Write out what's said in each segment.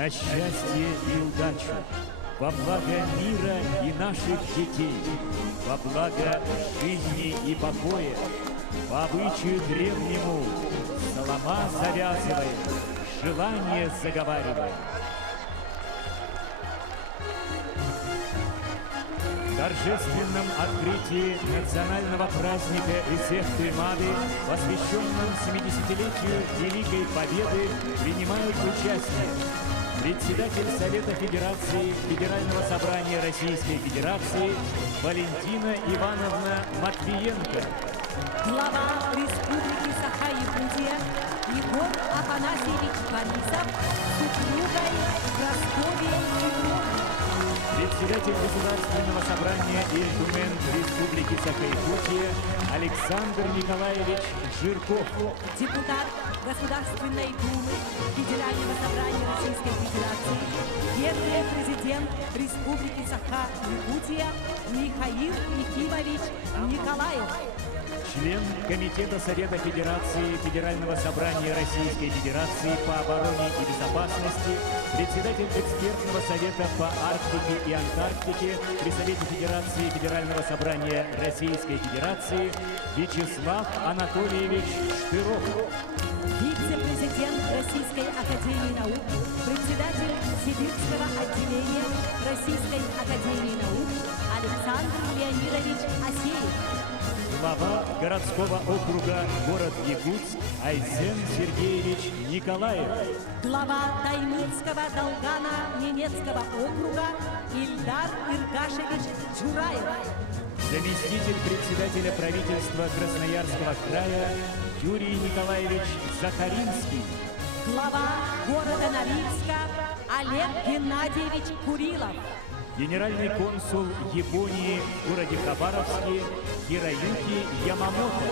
на счастье и удачу, во благо мира и наших детей, во благо жизни и покоя, по обычаю древнему, солома завязываем, желание заговариваем. В торжественном открытии национального праздника Исех-Туймады, посвященном 70-летию Великой Победы, принимают участие председатель Совета Федерации Федерального собрания Российской Федерации Валентина Ивановна Матвиенко, глава Республики Саха-Якутия Егор Афанасьевич Борисов с супругой в Ростове-на-Дону. председатель Государственного собрания Ильтумен Республики Саха-Якутия Александр Николаевич Жирков, Депутат Государственной Думы Федерального собрания Российской Федерации, первый президент Республики Саха-Якутия Михаил Ефимович Николаев, член Комитета Совета Федерации Федерального собрания Российской Федерации по обороне и безопасности, председатель экспертного совета по Арктике и Антарктике при Совете Федерации Федерального собрания Российской Федерации Вячеслав Анатольевич Штыров, вице-президент Российской Академии Наук, председатель Сибирского отделения Российской Академии Наук Александр Леонидович Асеев, глава городского округа город Якутск Айсен Сергеевич Николаев, глава Таймырского Долгана Ненецкого округа Ильдар Иргашевич Джураев, заместитель председателя правительства Красноярского края Юрий Николаевич Захаринский, глава города Норильска Олег Геннадьевич Курилов, генеральный консул Японии в городе Хабаровске Хироюки Ямамото,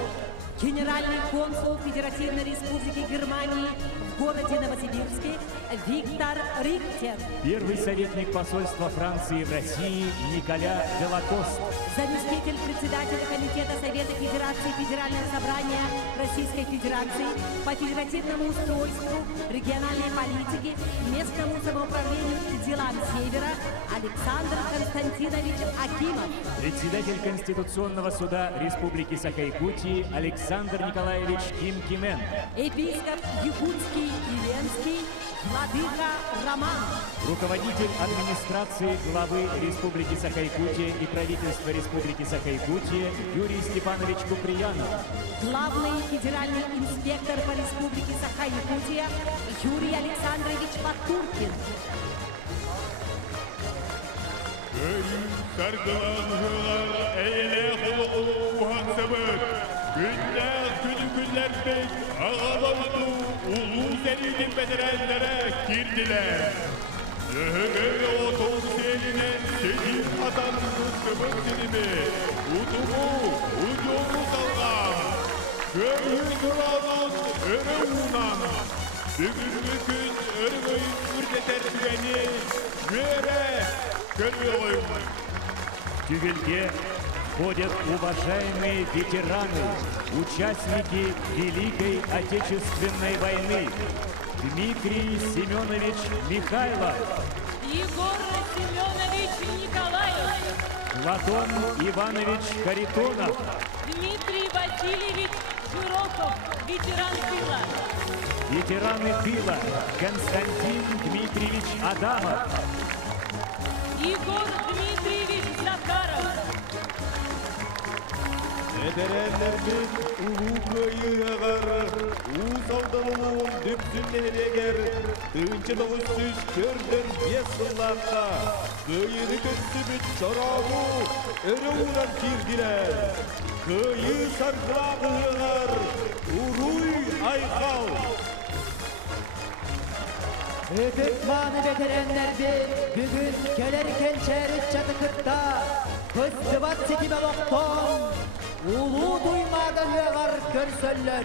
генеральный консул Федеративной Республики Германии в городе Новосибирске Виктор Рихтер, первый советник посольства Франции в России Николя Делакост, заместитель председателя Комитета Совета Федерации Федерального собрания Российской Федерации по федеративному устройству, региональной политике, местному самоуправлению и делам Севера Александр Константинович Акимов, председатель Конституционного суда Республики Саха-Якутии Александр Николаевич Ким Кимен, епископ Якутский и Ленский Владыка Роман, руководитель администрации главы Республики Саха-Якутия и правительства Республики Саха-Якутия Юрий Степанович Куприянов, главный федеральный инспектор по Республике Саха-Якутия Юрий Александрович Батуркин, Sargılanılar eyle kulu uhansımır. Günler bek ağalarını ulu serinin bedirenlere girdiler. Zöhre otobüs eline senin atanın sıvır dilimi. Udumu, ucumu salgan. Köyün duranın öre unan. Bugün örgüyün ürdeter tüveni. Göre görüyorum. В Тюгельке ходят уважаемые ветераны, участники Великой Отечественной войны. Дмитрий Семенович Михайлов, Егор Семенович Николаев, Платон Иванович Харитонов, Дмитрий Васильевич Широков, ветеран тыла. ветераны тыла Константин Дмитриевич Адамов, Егор Дмитриевич Захаров, Ederenlerden ulu köyü ağar, Uzaldığının düpsünler eger, Tığınçı doğuşsuz kördün beş yıllarda, Köyünü kötübüt çorağı, Öre uğran girdiler, Köyü sargılağı ağar, Uruy aykal. Öpükmanı veterenlerdi, bugün gelirken çeyrek çatıkıtta, Kıstıvat sikime dokton, ulu duymada hıgar görsöller.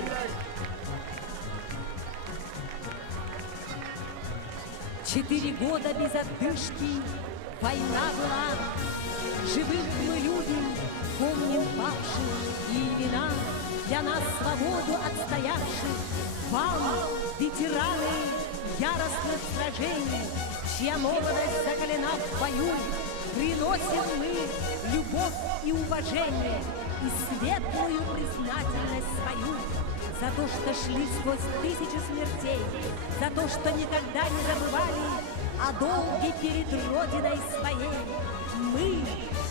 4 года без отдышки война была. Живых мы любим, помним павших и имена, для нас свободу отстоявших. Вам, ветераны, яростных сражений, чья молодость закалена в бою, приносим мы любовь и уважение и светлую признательность свою за то, что шли сквозь тысячи смертей, за то, что никогда не забывали о долге перед Родиной своей. Мы,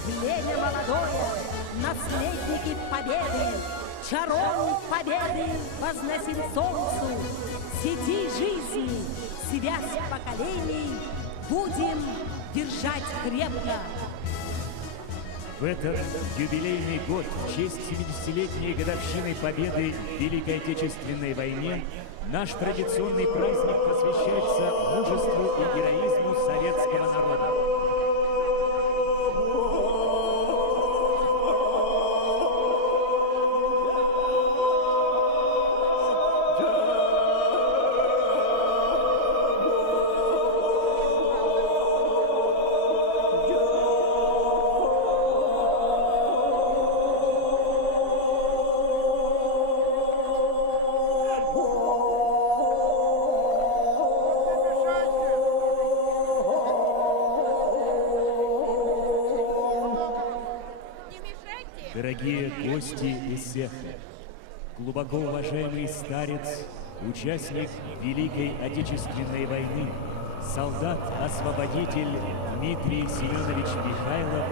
племя молодое, наследники победы, чаром победы возносим солнцу, сети жизни, связь поколений будем держать крепко. В этот юбилейный год, в честь 70-летней годовщины победы в Великой Отечественной войне, наш традиционный праздник посвящается мужеству и героизму советского народа. Дорогие гости из Сеха, глубоко уважаемый старец, участник Великой Отечественной войны, солдат-освободитель Дмитрий Семенович Михайлов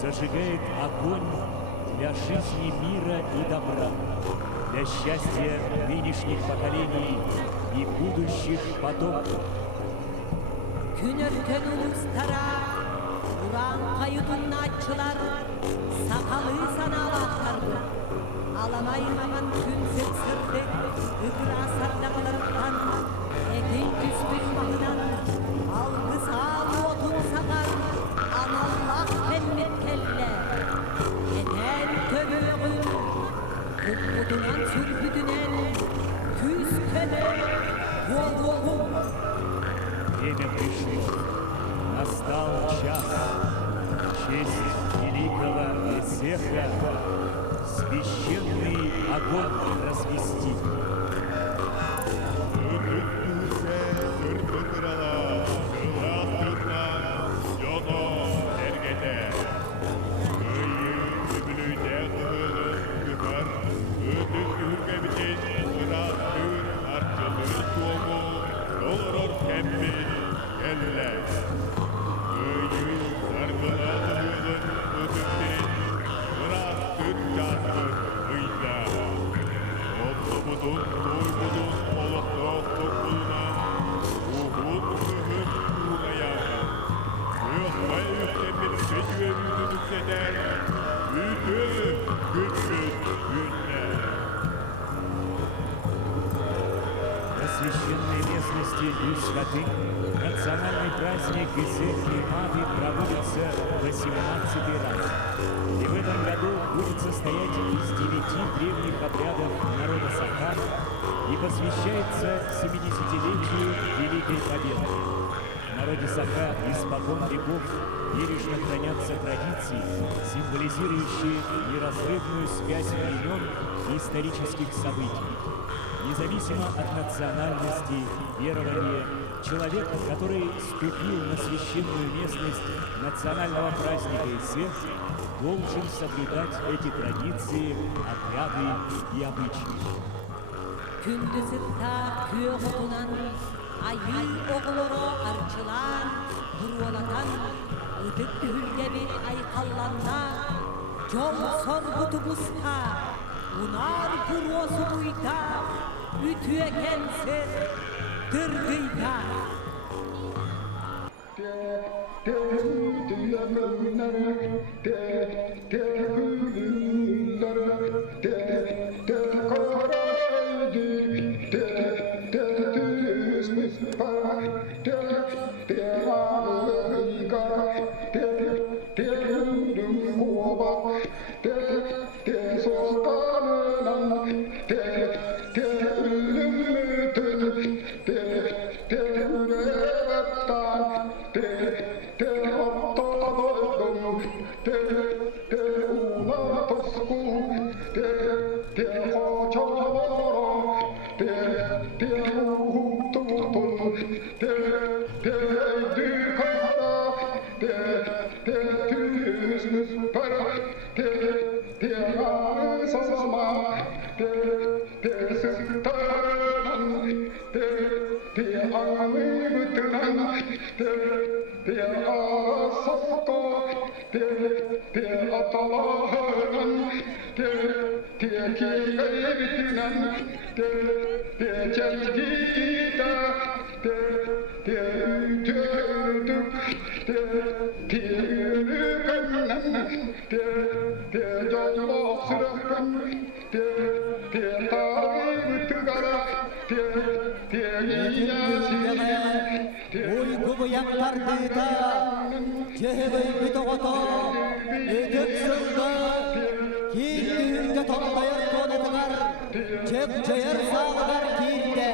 зажигает огонь для жизни мира и добра, для счастья нынешних поколений и будущих потомков. Күнөртөн улустара, уран кайытын атчылар, сакалы саналы аттарды. Аламаймаган күнсіз сырдык, үкір асардағылардан, экен түспүк бағынан, алғыс алу отун сағар, аналлах бәммет келле. Етен төбөгін, күппұтынан сүрбүтінен, күз көмі, болуғын. Время пришло. Настал час. В честь великого Эсеха священный огонь развести. На священной местности Юсхаты национальный праздник Эсех-Лимады проводится 18-й раз. И в этом году будет состоять из 9 древних обрядов народа Саха и посвящается 70-летию Великой Победы. В народе Саха испокон веков бережно хранятся традиции, символизирующие неразрывную связь времен и исторических событий. Независимо от национальности, верования, человек, который ступил на священную местность национального праздника Эсех, должен соблюдать эти традиции, обряды и обычаи. Күндүсүтта күйө отунан, айы оғлоро арчылан, буролатан, ыдык түгүлге бир айкалланда, жол соргуту буска, унар буросу буйда, ütü ekensin, dırgıyda. Te Uygumu yaktardıydı da Cehbey toğutu Ötük sıldı Kildi toplayır konutular Çek çayır sağlar kildi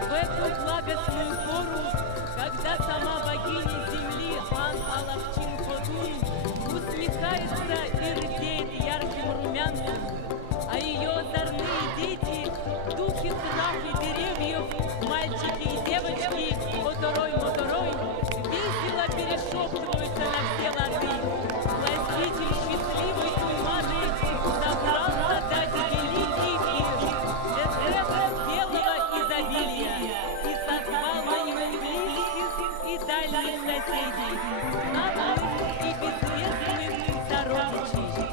В эту благостную пору, когда сама богиня земли Ан Алахчин Хотун усмехается и рдеет ярким румянцем, а ее озорные дети, духи трав и деревьев, мальчики и девочки, моторой, весело перешептываются на все лады. Властитель счастливой Туйманы собрался дать великий мир, белого изобилия, и созвал на него близких и дальних соседей, знатных и бессмертных сородичей.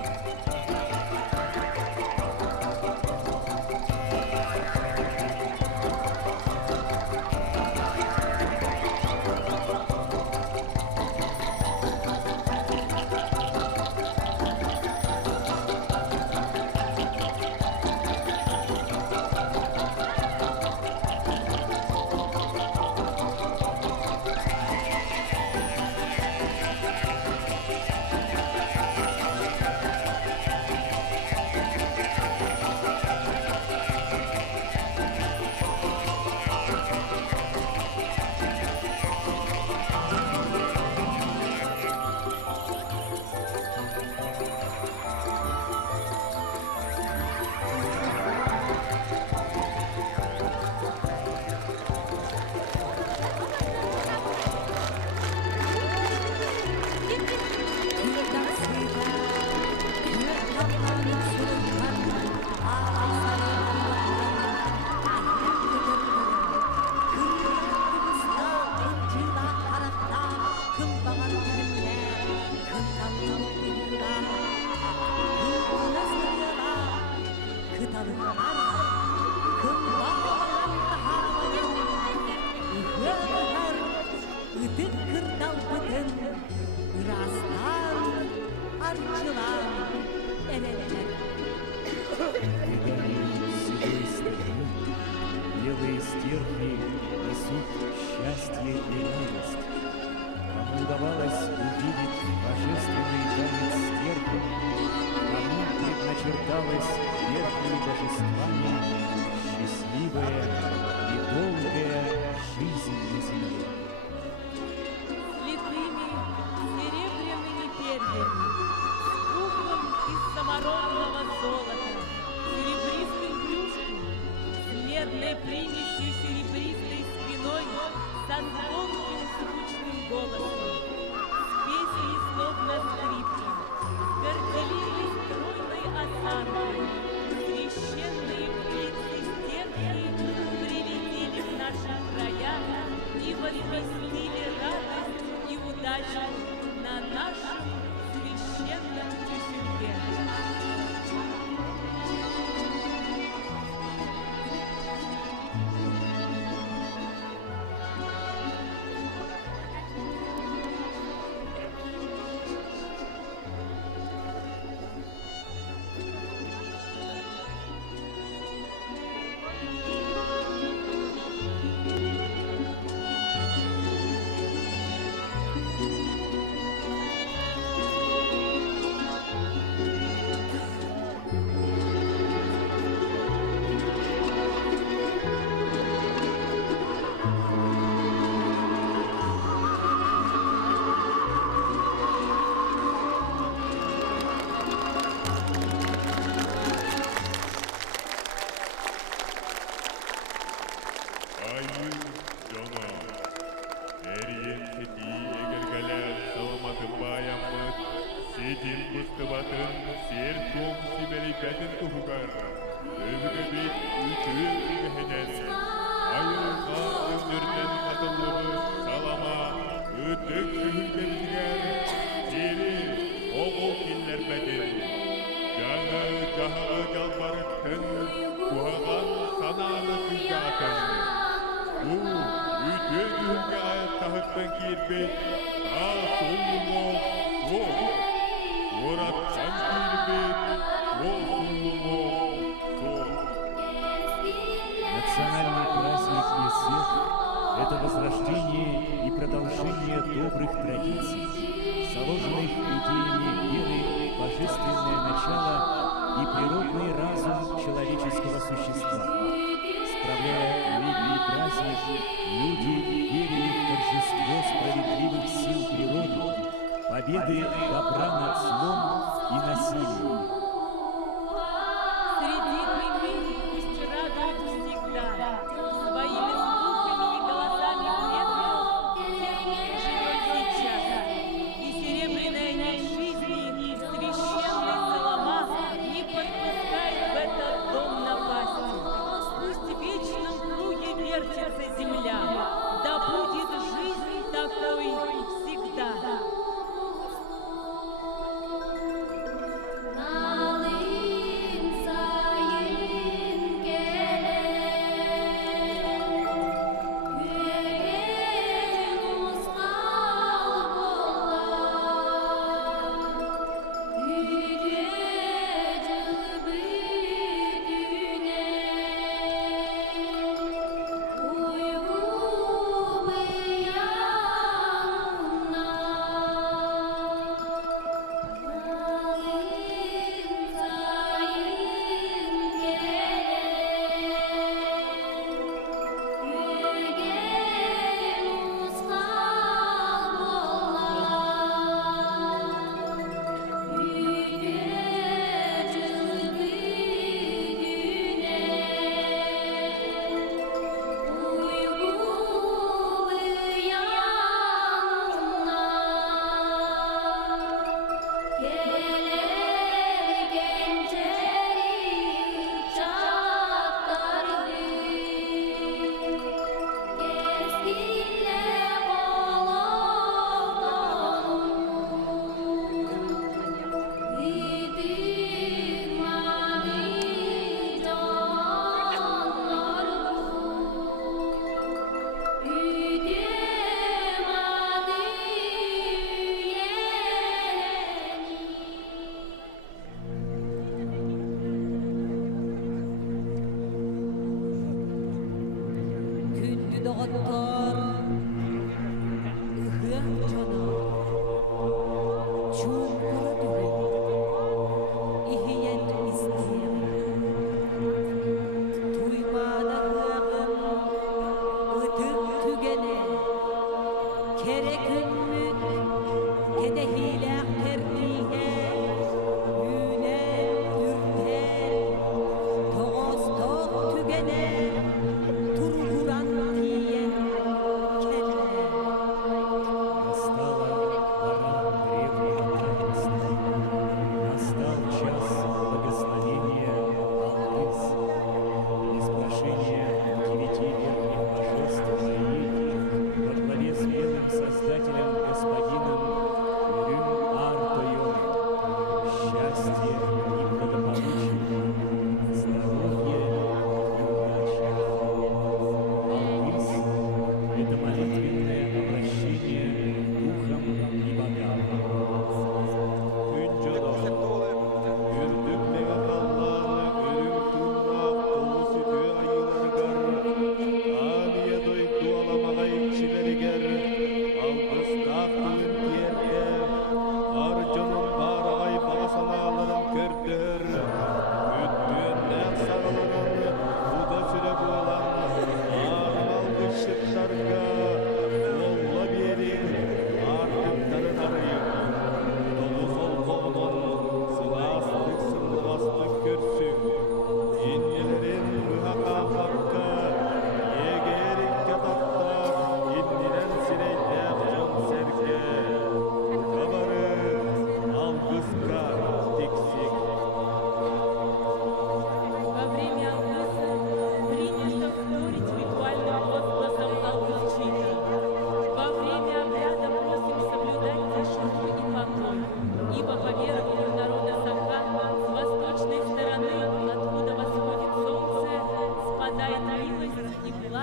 Белые стерхи несут счастье и радость. Кому удавалось увидеть божественный танец стерхов, кому предначерталось верхними божествами счастливая и долгая жизнь на земле. Литыми серебряными перьями, с пухом из самородного золота, серебристым брюшком, с медной примесью серебристой спиной, со звонким звучным голосом, с песней словно скрипки, с горделивой стройной осанкой, священные птицы стерхи прилетели в наши края и возвестили радость и удачу на нашем священном тюсюльке. туһаган санааны күлге атаны. Бу үтө күлге аяттахыттан киирбейт, таа суллумо сол. Ораттан киирбейт, ол суллумо сол. Национальный праздник Есех – это возрождение и продолжение добрых традиций, заложенных идеями веры, божественное начало и природный разум человеческого существа. Справляя великий праздник, люди верили в торжество справедливых сил природы, победы добра над злом и насилием. Срединный мир пусть радует всегда своими звуками и голосами предков, тех, кто живет сейчас. И серебряная нить жизни, священный Соломас, не подпускает в этот дом напасти. Пусть в вечном круге вертится земля, да будет жизнь такой всегда. Күнді доғыттар, үхіян жана, чуын көрі дүбі, ихиен істем. Туймада ғағым, ұтып түгене, керек үнмүт, кедехиләқ тердиге, үйне, үрте, тоғыз тоқ түгене, тургуран тиен,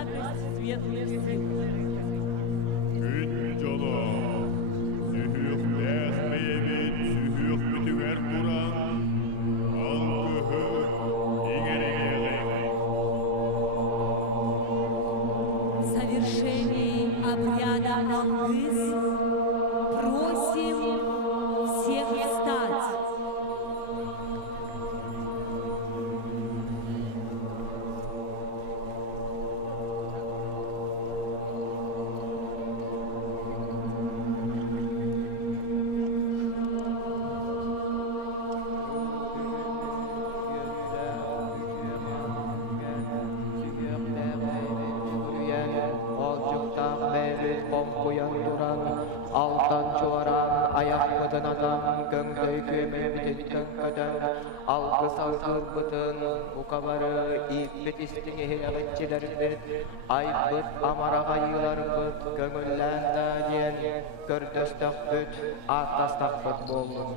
радость светлых сыклых. Күн жолы, сүйік бәсмейбет, сүйік бүтігер тұран, ал күхі егерегеғей. В совершении обряда Алгыз просим всех встать. Altan çoğaran, ayakmadın adam, göngdöy kömeymititken köden, algı salgır bıtın, ukabarı, ipbit istini hiyavetçiler bit, ayıbıt, amarağa yılar bıt, göngüllende diyen, gördöstak büt, atlastak bıt boğulun.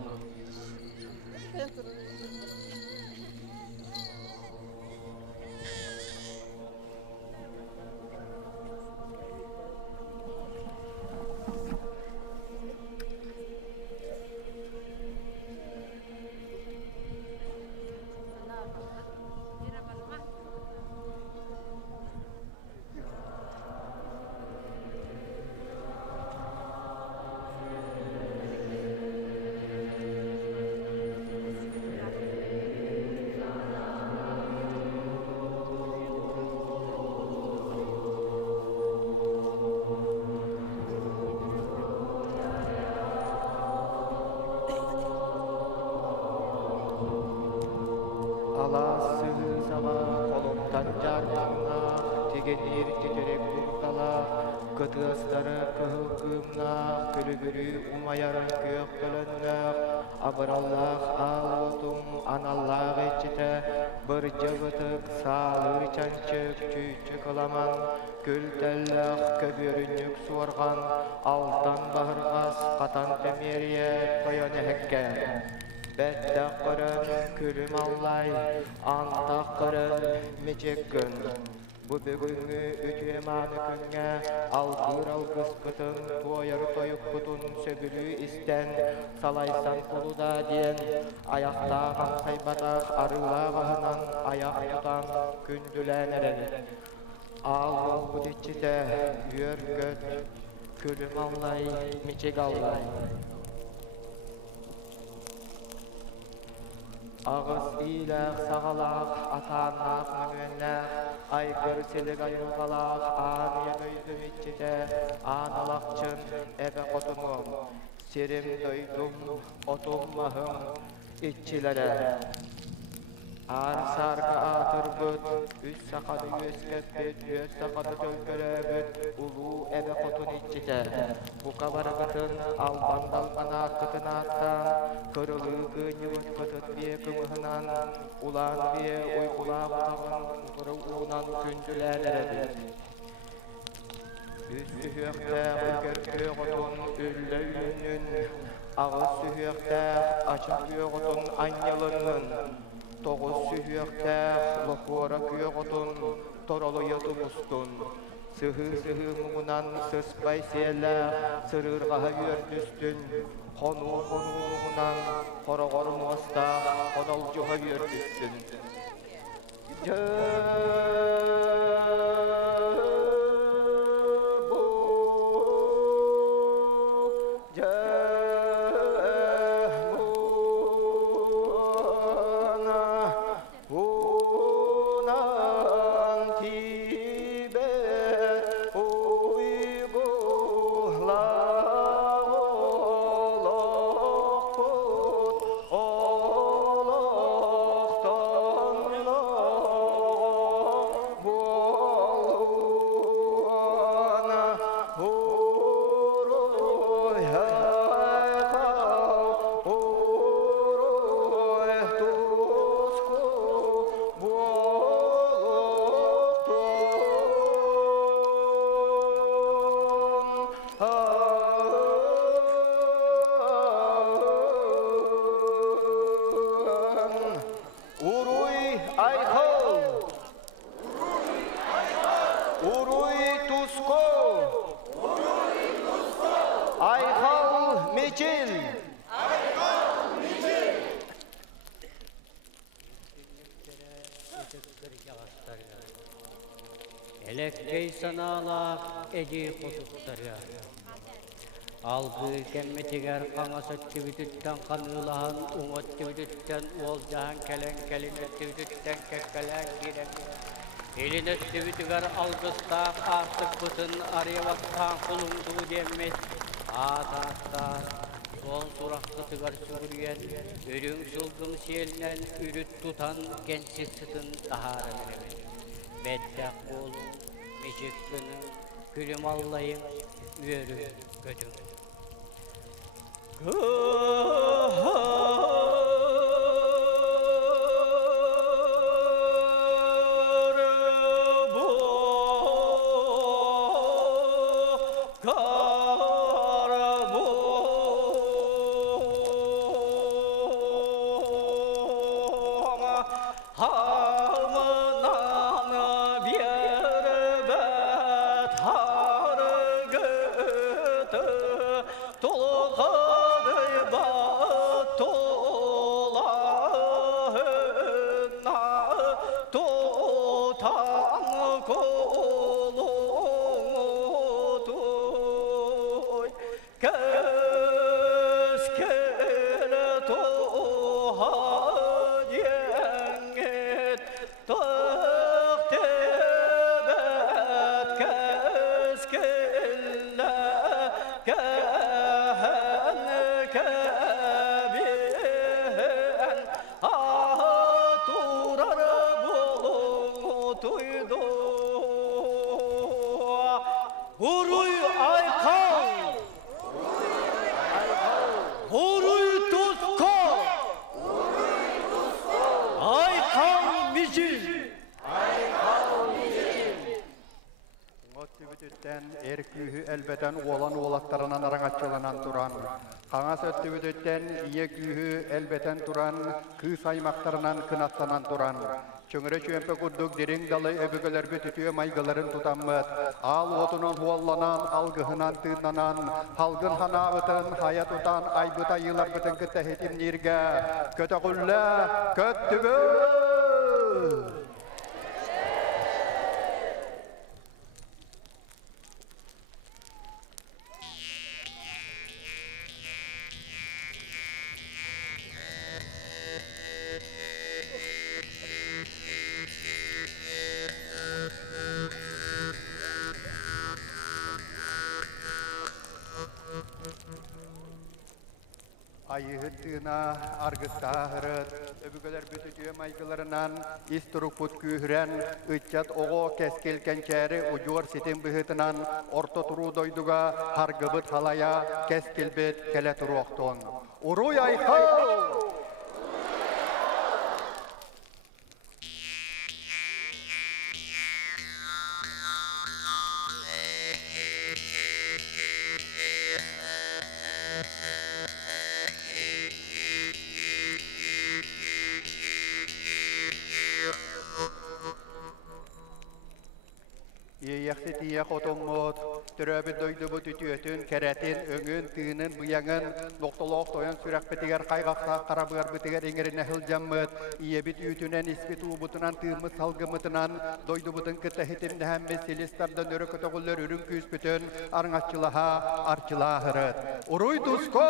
Тегенер тетерек буркала, кытыастары кыһылгымна, күлүгүрү умаярын күйөк көлөннө, абыраллах аалотум аналлах эчите, бір жабытык саалыр чанчык чүйчү кыламан, күлтеллах көбөрүнүк суарган, алтан бахыргас катан темерие тойонехекке. Бәттәк кырын күлім аллай, антақ кырын мечеккін. Бу бүгүнгү үтүеманы күнгө алгыр алгыс кытын туойар тоюк кутун сөбүлү истен салайсан кулуда диен аяктаган сайбатак арылаганан аяк тутан күндүләнерен ал кудичите үйөргөт күлүм аллай мичек аллай. Ağız iyiler, sağalak, atanlak, mümenler, aygır selik ayrılgalak, aniye göydüm içide, analakçın ebe otumum, serim doydum, otummahım iççilere. Ar sargı atır büt, üst sakadı yüzketbet, yüz sakadı tölkölebet, ulu ebe otun iççide. Bu kabarıgıtın alban dalgana kıtın attan, kırılığı gınyıvın kıtıt biye kımıhınan, ulan biye uykula utağın, uğunan kündülerleredir. Üst sühüyekte ülkerkü otun ülle ünün, ağız sühüyekte açık yöğütün anyalının, toğuz sühüyekte lokura kuyöğütün, torolu yatımustun. Sıhı muğunan sıspay siyelle, sırırgaha yördüstün, konu muğunan korogor muğasta, konolcuha yördüstün. Elekkey sanalak edi kutuptarı. Algı kemmetiger kana söttübütütten kanılahan, umattübütütten uolcahan kelen öttübütütten kekkelen giren. Elin öttübütüger algıstak artık bıtın arayavaktan kulunduğu demmet. Ağdakta son suraklıtıgar sürüyen, örün sılgın siyelinden ürüt tutan gençsiz sıtın taharın evet. Beddak bolun, meşikkinin, gülüm allayın, üörü gödün. Erkühü elbeten oğlan oğlaklarından arаңatçalanan turan. Kaŋa söttübütütten iyekühü elbeten turan, kıı saymaklarından kınatlanan turan. Çöngüre çömpe kurduk derin dalı öbügeler bütütüye maygaların tutanmıt. Al otunan huallanan, algıhınan tığnanan, halgın hanağıtın, hayat utan, aybıta yıllar bütün kıttahetim nirge. Köte kulla, köttübü! Ayıhıttığına argısta hırıt, öbügeler bütütüye maygılarından isturuk put kühren, ıçat oğo keskelken çäri ucuar sitin bıhıtınan orta turu doyduga hargıbıt halaya keskelbet kele turuqton. Uruy ayxav! Yiyek otomot, türöbü doydubu tütüötün, keretin, öngün, tığının, bıyanın, noktoloq toyan sürak bitiger, kaygaqsa, karabıgar bitiger, engerine hılcammıt, iyebit ütünen, ispit ubutunan, tığımız salgımıtınan, doydubutun kıta hitimde hem meselistardan örü kötogullar ürün küspütün, arңatçılaha, arçılaha hırıt. Uruy tusko!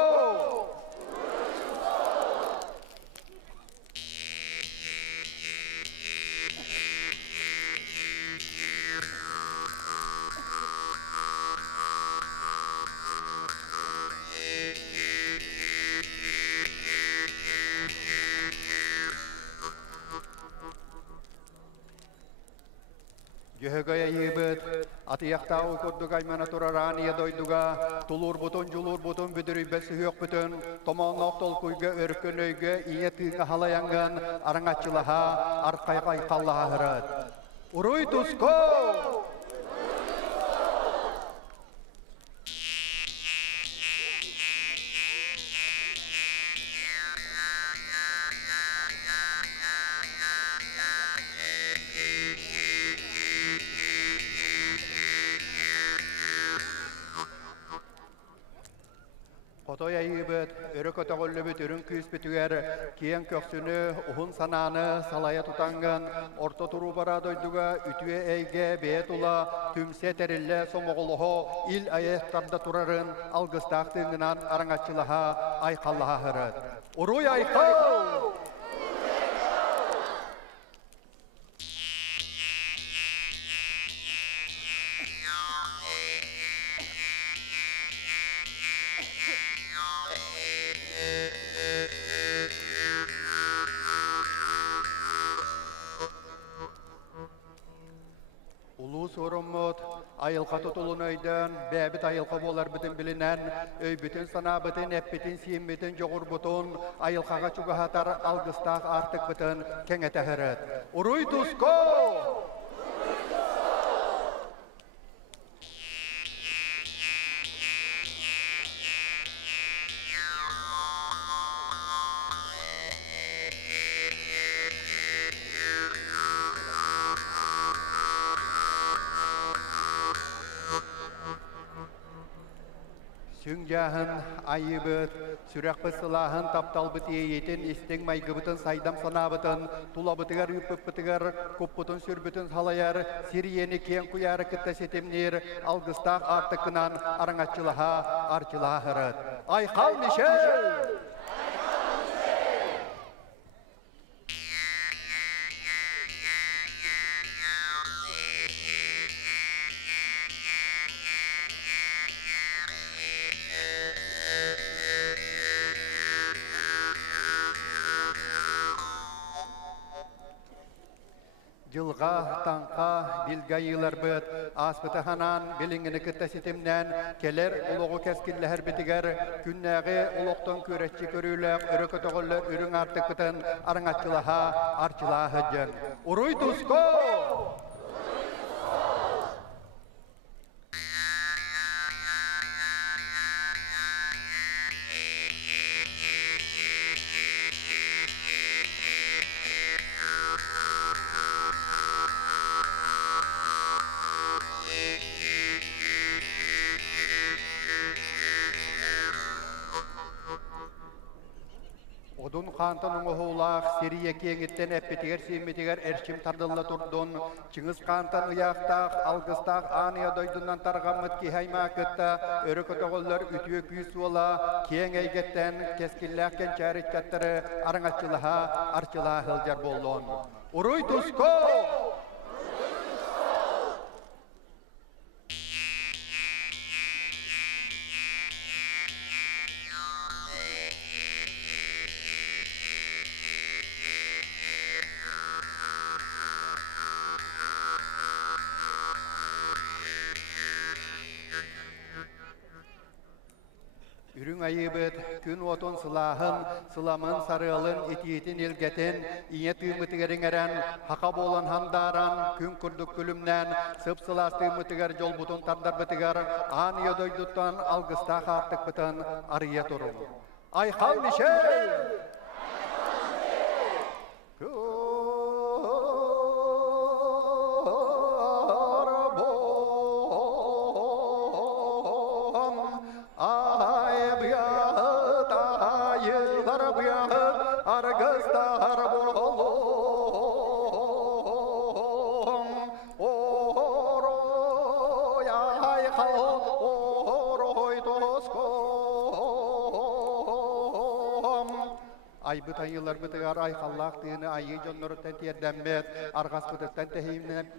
Jöhögöye yığbıt, atıyakta okurduk aymana turaraniye doyduga, tulur butun, julur butun, büdürübesi hüyok bütün, tomonlok tolkuyga, örkün öyge, iye tığına halayangan, arаңatçılaha, arkaya kallaha hırıt. Uruy tusko! Otoy ayıbıt, örök ötögöllübüt ürün küspütüger, kiyen köksünü, uhun sananı salaya tutangan, orta turu bara doyduga, ütüye eyge, beyet ula, tümse terille somoğuluhu, il ayettarda turarın, algıstağtığından arangatçılaha, aykallaha hırıt. Uruy aykal! Ulu sorumut, ayılqa tutulun öyden, bäbit ayılqa bolar bütün bilinen, bütün sana bütün ep bütün siyim bütün jogur butun, ayılqaga çugahatar algıstaq artık bütün kengete hırıt. Uruy tusko! Süngahın ayıbıt, sürekli silahın taptalbıt yeyetin, isting maygıbıtın saydam sanabıtın, tulabıtıgar yüpüpütügar, kupputun sürbütün halayar, siriyeni kiyen kuyarı kıttasetimnir, algıstaq artıkınan arangatçılaha, arçılaha hırıt. Aykal Michel! Yılga, tanka, bilgayılar bıt, aspıtı hanan, bilingini kıttasitimden, keler uluğu keskilleher bitiger, künnägi uluqtan köretçi körüylek, örökö toğullar ürün artık bıtın, arıngatçılaha, arçılaha hıccan. Uruy tusko! Odun kantanın oğulaq, Siriye kengitten epitiger simmitiger erçim tardılla turdun, Çınız kantan ıyaqtaq, algıstaq, anıya doydundan targamıt ki haymakıtta, örök ötogollar ütüye küs ola, keng eygetten keskillahken çaritçatları arıngatçılaha, arçılaha hılcar bollon. Uruy tusko! Ürün ayıbıt, gün otun sılahın, sılamın sarığılın, etiyetin ilgetin, iye tüymütügerin eren, haka bolan handaran, gün kurduk külümden, sıp sılas tüymütüger jol butun tardar bitiger, an yodoyduttan algısta artık bıtın arıya turun. Aykal Michel! Aybıt ayılar bıtıgar aykallaq dini ayı jonnorutten tiyerdemmet, argas bıtıktan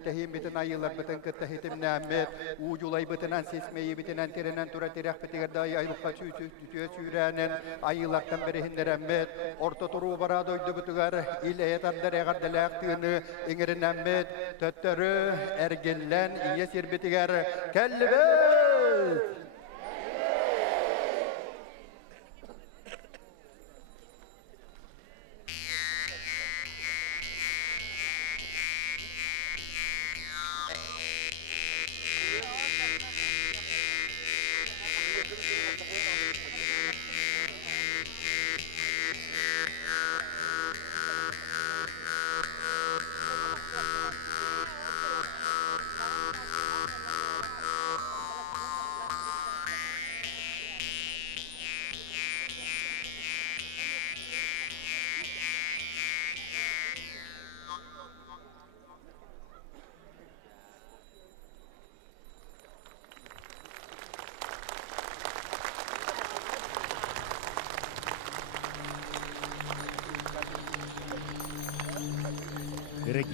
tehim bitin ayılar bıtın kıttahitim nämet, uculay bıtınan sesmeyi bitinan tirenen tura tirek bitigarda aylıqqa tütüye sürenen ayılardan berihinderemmet, orta turu bara doydu bıtıgar, il eyetardar eğardalaq dini ingerinemmet, töttörü ergillen iye sir bitigar, kellibet!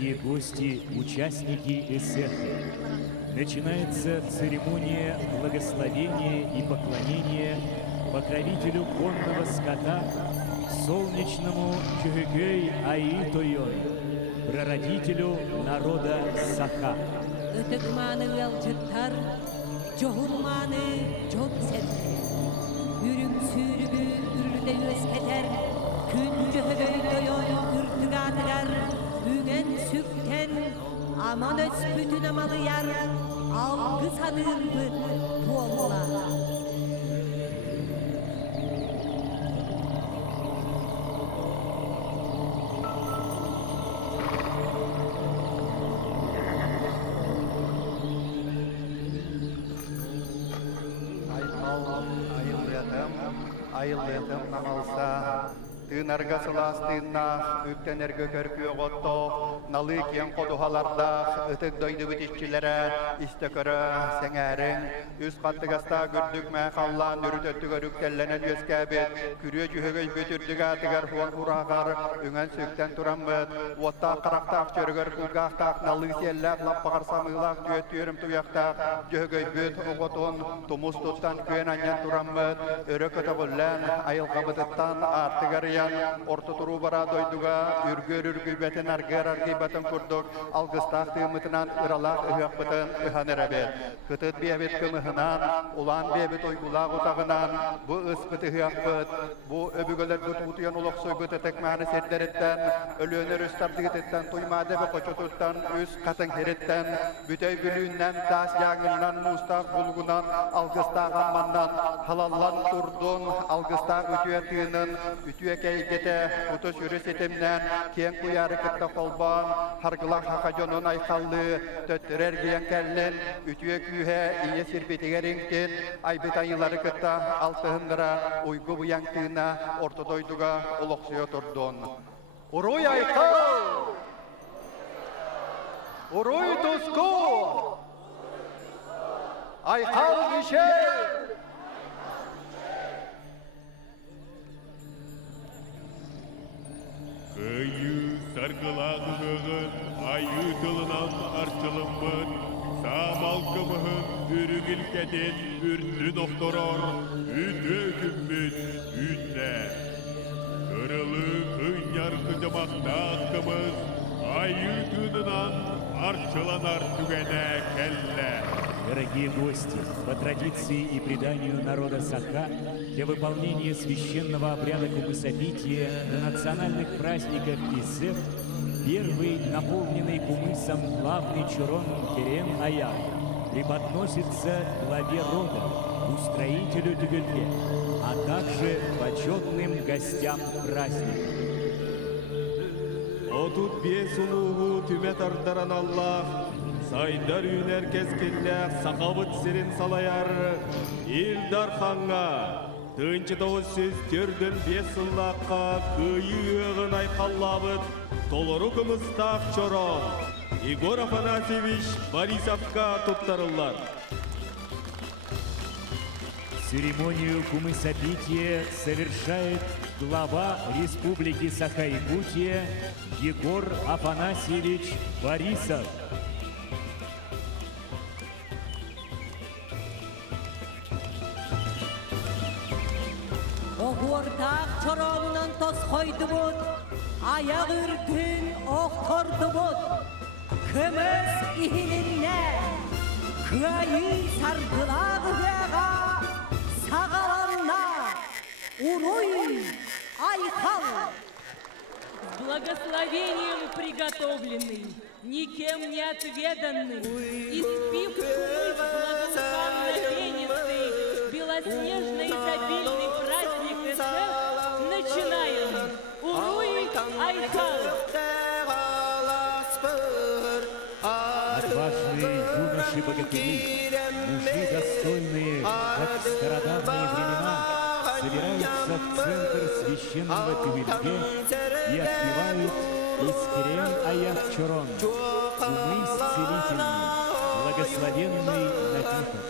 дорогие гости, участники эсэхи, начинается церемония благословения и поклонения покровителю конного скота, солнечному Чугюгей Аитойон, прародителю народа Саха. Ытыкманы ылжыттар, жоғырманы жонсет. Үрім сүйрігі үрді өскетер, күн жөһөгөй дойон үртігатығар, үген сүктен аман өспүтін амалыяр, алғы санырбыт туолла. Айылетым намалса, тынарга сыластыынна, үктенерге көркүе готто, налы кен кодухаларда, ытык дойды бүтішчілері, истекөрі, сәңәрін, үз қаттығаста күрдік мәқаллан үрітөттігі үріктелленен өскәбет, күрі жүхігіз бүтірдігі атығар хуан урағар, үңен сөктен тұрамбыт, отта қарақтақ жөргір күлгақтақ, налы селләп, лаппағар самылақ, түйет түйерім тұяқтақ, жүхігіз бүт, оғытын, тумус тұттан күйен анен тұрамбыт, өрі көті бұллән, айылғабытыттан артығар орто туру бара дойдуга үргөр бетен аргер бетен курдук алгыстах тымытынан ыралак ыхак бетен ыханерабет кытыт биябет кымыхынан улан биябет ойгулак утагынан бу ыспыт ыхакбыт бу өбүгөлөр гутутуян улоксойбыт этекманы сеттереттен өлөнөр үстардыгытеттен туймадебе кочотуттан үз катын хереттен бүтөй бүлүүннен тас яңынан мустак булгунан алгыстак амманнан халаллан турдун алгыстак үтүө тыынын үтүө кейгете утус үріс етемнен кен куяры кытта қолбан, харгылақ хақажонын айқаллы, төттірер киен кәллен, үтүе күйе ие сирбетігеріңтен, айбет айылары кытта алтығындыра ойгу бұяңтығына ортодойдуға олықсыйо тұрдон. Уруй айқал! Уруй туску! Айқал кишел! Кыйы саргылағығын айы тылынан арчылымбын, самалкымығын үрігілкетен үртін оқтырор, үті күмбін үнне. Кырылы кыйняр кыжымақтақымыз айы тылынан арчыланар түгене келле. Дорогие гости, по традиции и преданию народа Саха, для выполнения священного обряда кумысопития на национальных праздниках Исеф, первый, наполненный кумысом главный чурон Керен Аяр, преподносится главе рода, устроителю Тюгельке, а также почетным гостям праздника. Отут бес улуғу түмет ардаран Аллах, сайдар үйнер кескелләқ сақабыт сирин салаяр, Илдар ханға, тынчы 904-ден 5 сыллаққа күйі өғін айқаллабыт, толыру кымыстақ чорон, Игор Афанасьевич Борисовка туттарылар. Церемонию кумысопития совершает глава Республики Саха-Якутия Егор Афанасьевич Борисов. Оғырдақ чоронынан тос қойды бұд, аяқ үргін оқтырды бұд. Күміс ихінінне, күайы сарғылағы ғаға, сағаланна, уруй, айқал. С благословением приготовленный, никем не отведанный, испив кумыс благоуханно пенистый, белоснежно изобильный праздник Эсэф, начинаем. Уруй, айкал. Отважные юноши-богатыри, мужи достойные, как в стародавние времена, собираются в центр священного Тюгельке и отпевают Искрен Аях Чорон, кумыс целительный, благословенный напиток.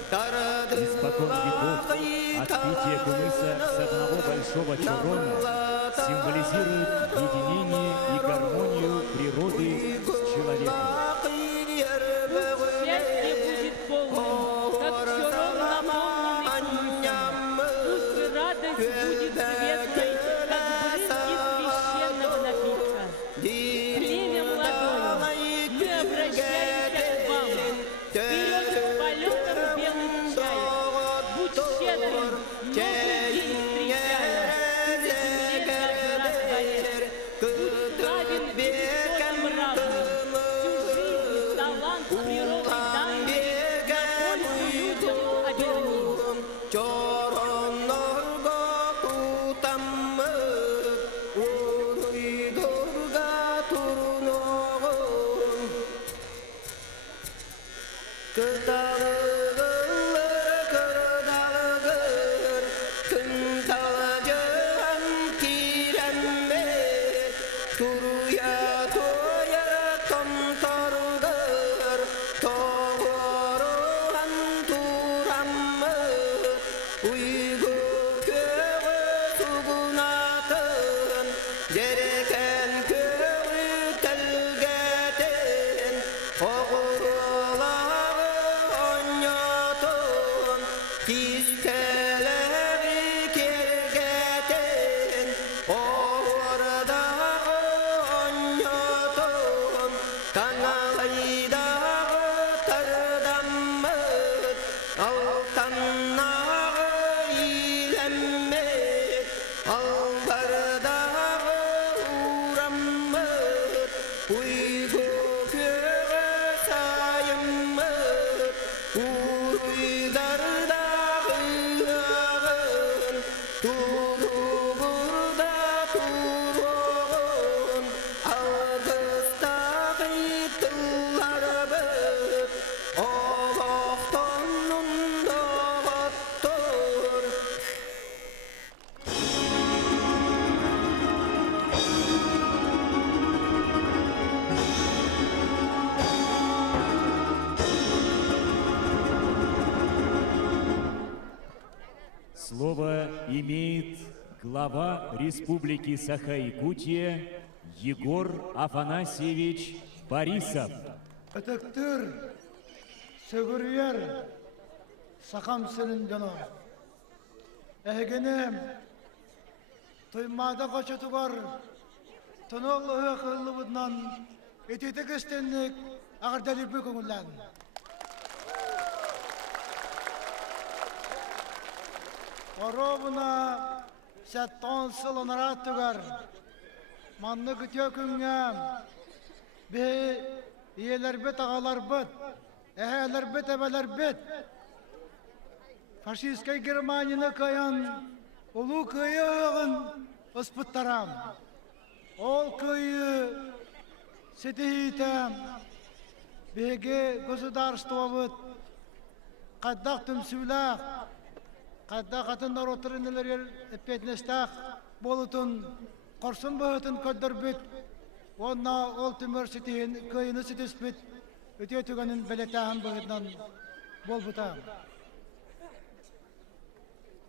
Испокон веков отпитие кумыса с одного большого чорона символизирует единение и гармонию природы с человеку. Счастье будет полным, как щуром наполненный вкусом. Пусть и радость будет светлой, как брызги священного напитка. Племя молодое, мы обращаемся к вам. Вперед с полетом белых чаек. Будь щедрым, новый день встречая. Ты на земле как раздвоец. Будь славен высоким равным. Всю жизнь талант природы данный на пользу людям оберни. Слово имеет глава Республики Саха-Якутия Егор Афанасьевич Борисов. Ötöktür, sögürüyer, sakam senin canı. Egenem, tuymada kaçatı var, tunoğlu hıkıllı budnan, etetek istenlik, ağır delirme köngüllen. Orobuna, setton sılınara tüger, manlı kütüyor küngem, be iyeler bit, ağalar bit, eheler bit, ebeler bit. Faşistkay Germanya'na kayan, ulu kıyığın ıspıttaram. Ol kıyı setihitem, bege государство bit, kaddaq tümsülak, kaddaq atınlar oturunlar epetnestak, bolutun, korsun bağıtın köddür bit, Onna ol tümör setihin kıyını setispit, öte tügenin beletahın bağıtından bol butam.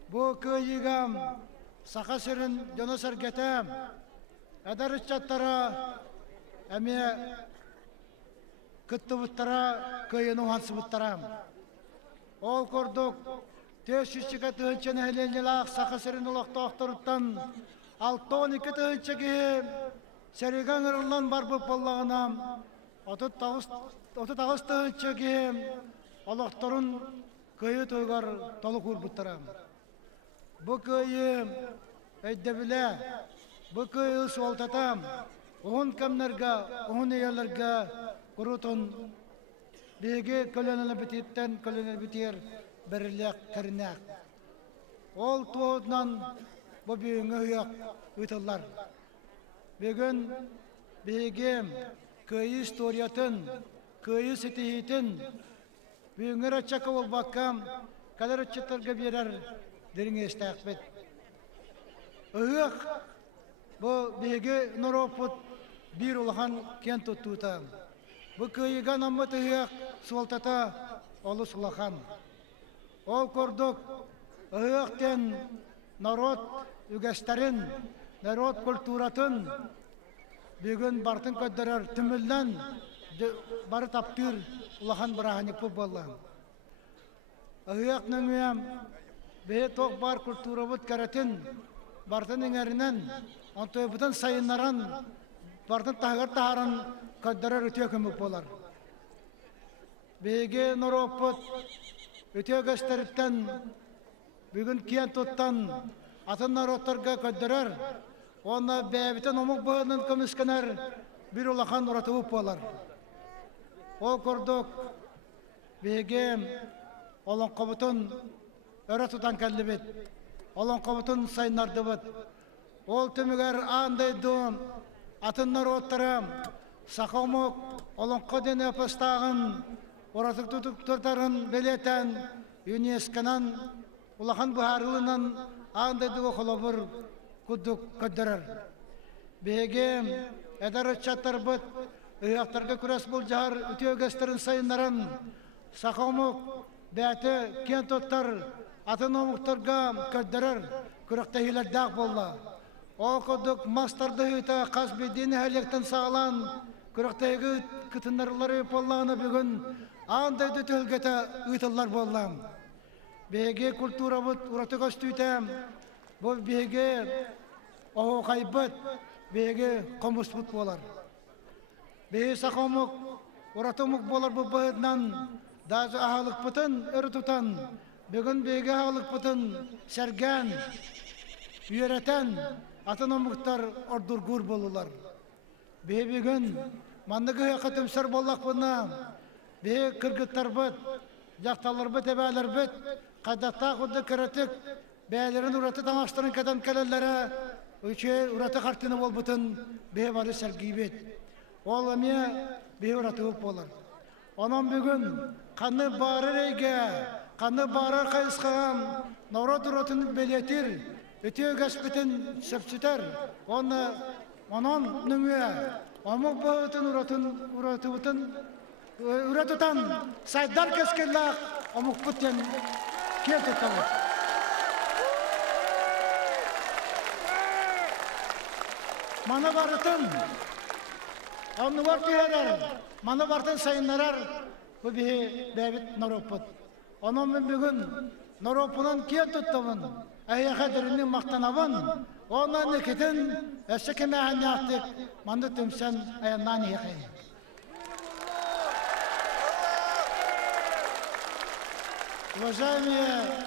Bu kıyıgam, sakasırın dönösür getem, edar içattara, eme kıttı buttara kıyını uhansı buttaram. Ol korduk, tez şişçike tığınçın helelilak sakasırın ulaqta aktarıttan, 6-12 tığınçıki, Serigan ırılan barbı pallağınam, otu tağıstığın çekeyim, Allah'tarın kıyı toygar tolu kurbuttaram. Bu kıyı eydebile, bu kıyı sualtatam, oğun kamlarga, oğun eyerlerga kurutun, bege kölönele bititten kölönele bitir, berilek kerinek. Ol tuğudnan bu büyüğünü hüyak ütüllar. Bugün begem kıyı istoriyatın, kıyı setihitin, büyüğünü açaka ol bakkam, kadar açıtlarga birer derine istakbet. Ihık, bu bege noroput bir olahan kent tututam. Bu kıyıga namı tıhıyak sualtata olu sulahan. Ol korduk, ıhıkten narot ügesterin, narot kulturatın, bugün bartın ködderer tümülden бары таптыр улахан быраханик боллан. Агыяк нөңөм бе ток бар культурабыт каратын бартын эңеринен онтойбутан сайыннаран бартын тагыр тааран көддөрөр өтө көмөк болар. Беге нороппут өтө көстөрүптен бүгүн киен туттан атын народторга көддөрөр. Онна бәбитен омук быһынын көмүскенер бир улахан уратыбып болар. Ол көрдік беге олон қобытын өрі тұтан кәлібет, олон қобытын сайнарды бұд. Ол түмігер андайды атын народтары сақаумық олон қоден өпістағын оратық тұтып тұртарын белетен ЮНЕСКО-нан улахан бұхарылынан андайды оқылабыр күдік көддірір. Беге әдір үтчаттар бұд, ұяқтарға күрес бұл жағар үте өгестерін сайынларын сақаумық бәті кен тоттар атын омықтарға көддірір күріқті хилердақ болла. Ол күдік мастарды үйті қазбедені әлектен сағалан күріқтегі күтіндарлары боллағыны бүгін андайды төлгеті ұйтылар боллам. Беге культура бұд ұраты көстүйті бұл беге оғы қайбыт, беге қомыс бұд болар. Бейі сақаумық, ұратымық болар бұл бұғыдынан, дазы ағалық бұтын үрі тұтан, бүгін бейге ағалық бұтын сәрген, үйеретен, атын омықтар ордырғыр болулар. Бей бүгін, маңнығы қытым сыр болақ бұна, бей кіргіттар бұд, жақталар бұд, әбәлер бұд, қайдақта құдды кіретік, бәйлерін ұраты тамаштырын кәден кәлелері, өйче ұраты қартыны бол бұтын, бей бары сәргей бет. Ол әме бейір атығып болар. Онан бүгін қаны бары рейге, қаны бары қайысқаған, наурат ұратын белетір, өте өгәспетін сөпсітер. Онан нүңе, омық бағытын ұратытан сайдар кәскеллақ, омық бұттен кел тұтталыр. Маны барытын, Оны бар түйелер, маны бартын сайынларар, бұл бәбіт Нороппыт. Оның мен бүгін Нороппынан кен тұттымын, әйеқәдірінің мақтанабын, оның некетін өсі кеме әне ақтық, маңды түмсен әйіннан еқей. Уважаемые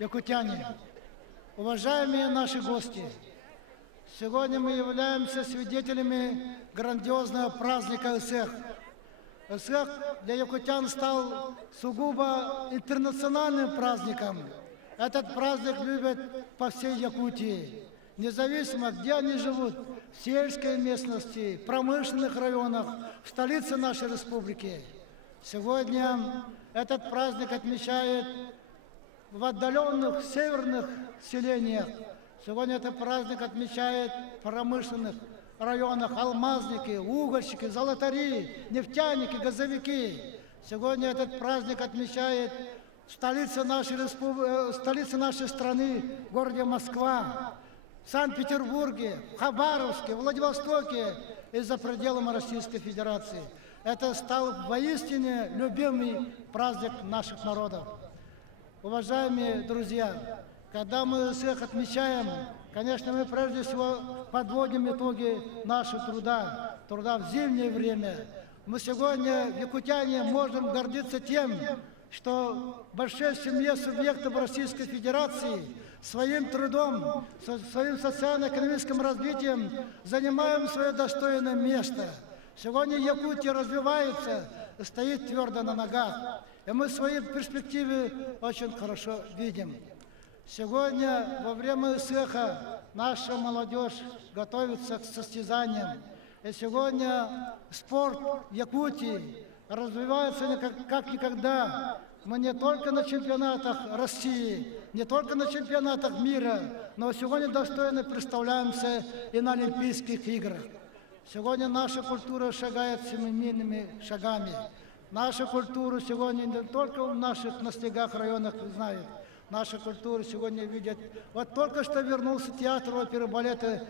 якутяне, уважаемые наши гости, сегодня мы являемся свидетелями грандиозного праздника ИСЭХ. ИСЭХ для якутян стал сугубо интернациональным праздником. Этот праздник любят по всей Якутии, независимо, где они живут, в сельской местности, в промышленных районах, в столице нашей республики. Сегодня этот праздник отмечают в отдаленных северных селениях. Сегодня этот праздник отмечает в промышленных районах алмазники, угольщики, золотари, нефтяники, газовики. Сегодня этот праздник отмечает в столице нашей страны, в городе Москва, в Санкт-Петербурге, в Хабаровске, в Владивостоке и за пределами Российской Федерации. Это стал воистине любимый праздник наших народов. Уважаемые друзья, когда мы всех отмечаем, конечно, мы прежде всего подводим итоги нашего труда в зимнее время. Мы сегодня, якутяне, можем гордиться тем, что в большой семье субъектов Российской Федерации своим трудом, своим социально-экономическим развитием занимаем свое достойное место. Сегодня Якутия развивается, стоит твердо на ногах, и мы свои перспективы очень хорошо видим. Сегодня во время ИСЭХа наша молодежь готовится к состязаниям. И сегодня спорт в Якутии развивается как никогда. Мы не только на чемпионатах России, не только на чемпионатах мира, но сегодня достойно представляемся и на Олимпийских играх. Сегодня наша культура шагает семимильными шагами. Наша культура сегодня не только в наших настигах районах знают. Наша культура сегодня видят. Вот только что вернулся театр оперы и балета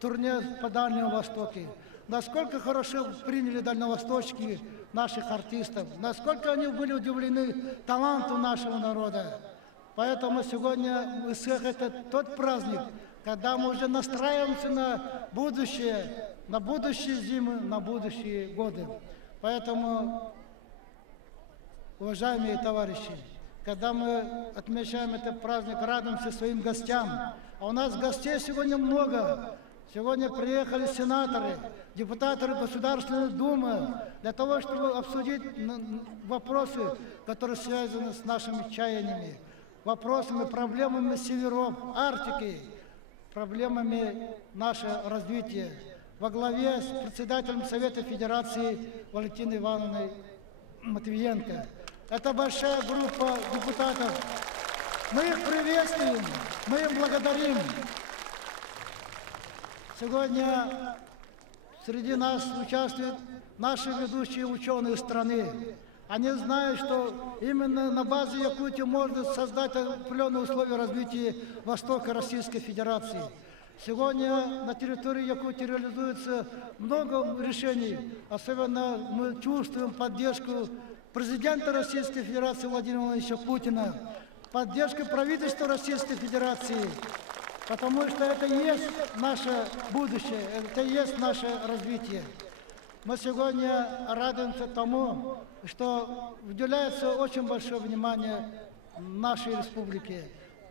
турне по Дальнему Востоку. Насколько хорошо приняли дальневосточники наших артистов, насколько они были удивлены таланту нашего народа. Поэтому сегодня Исэх — это тот праздник, когда мы уже настраиваемся на будущие зимы, на будущие годы. Поэтому, уважаемые товарищи, когда мы отмечаем этот праздник, радуемся своим гостям. А у нас гостей сегодня много. Сегодня приехали сенаторы, депутаты Государственной Думы для того, чтобы обсудить вопросы, которые связаны с нашими чаяниями, вопросами, проблемами северов, Арктики, проблемами нашего развития. Во главе с председателем Совета Федерации Валентиной Ивановной Матвиенко. Это большая группа депутатов. Мы их приветствуем, мы им благодарим. Сегодня среди нас участвуют наши ведущие ученые страны. Они знают, что именно на базе Якутии можно создать определенные условия развития Востока Российской Федерации. Сегодня на территории Якутии реализуется много решений. Особенно мы чувствуем поддержку президента Российской Федерации Владимира Владимировича Путина, поддержку правительства Российской Федерации, потому что это и есть наше будущее, это и есть наше развитие. Мы сегодня радуемся тому, что уделяется очень большое внимание нашей республике,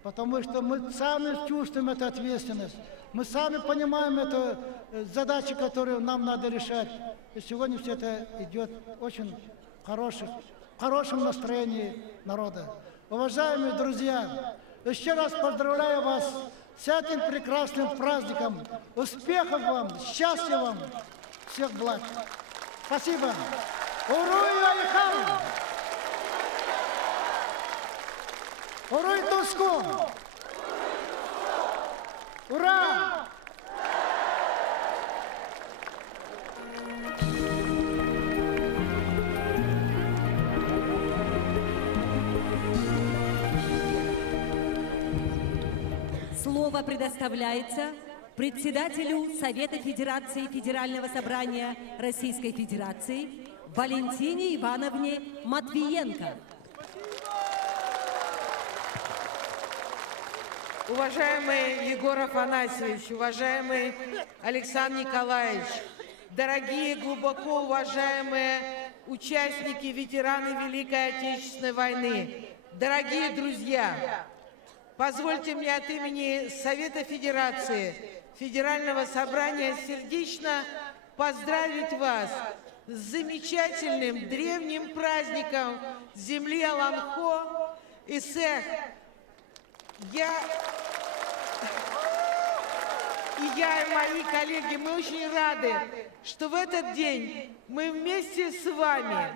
потому что мы сами чувствуем эту ответственность, мы сами понимаем эту задачу, которую нам надо решать. И сегодня все это идет очень в хорошем настроении народа. Уважаемые друзья, еще раз поздравляю вас с этим прекрасным праздником. Успехов вам, счастья вам, всех благ. Спасибо. Уруй Алихан! Уруй Туску! Ура! Слово предоставляется председателю Совета Федерации Федерального собрания Российской Федерации Валентине Ивановне Матвиенко. Уважаемый Егор Афанасьевич, уважаемый Александр Николаевич, дорогие, глубоко уважаемые участники, ветераны Великой Отечественной войны, дорогие друзья, позвольте мне от имени Совета Федерации Федерального собрания сердечно поздравить вас с замечательным древним праздником земли Аланхо Исэх. Я и мои коллеги, мы очень рады, что в этот день мы вместе с вами.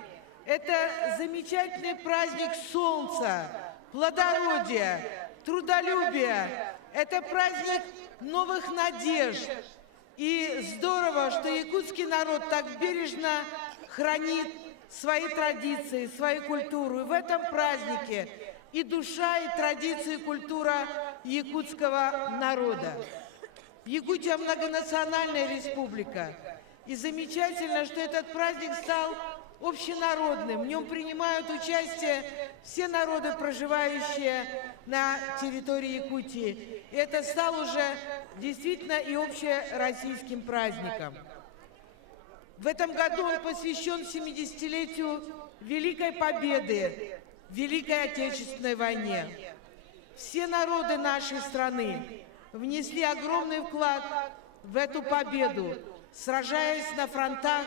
Это замечательный праздник солнца, плодородия, трудолюбия. Это праздник новых надежд. И здорово, что якутский народ так бережно хранит свои традиции, свою культуру. И в этом празднике и душа, и традиции, и культура якутского народа. Якутия многонациональная республика. И замечательно, что этот праздник стал общенародным. В нем принимают участие все народы, проживающие на территории Якутии. И это стал уже действительно и общероссийским праздником. В этом году он посвящен 70-летию Великой Победы в Великой Отечественной войне. Все народы нашей страны внесли огромный вклад в эту победу, сражаясь на фронтах,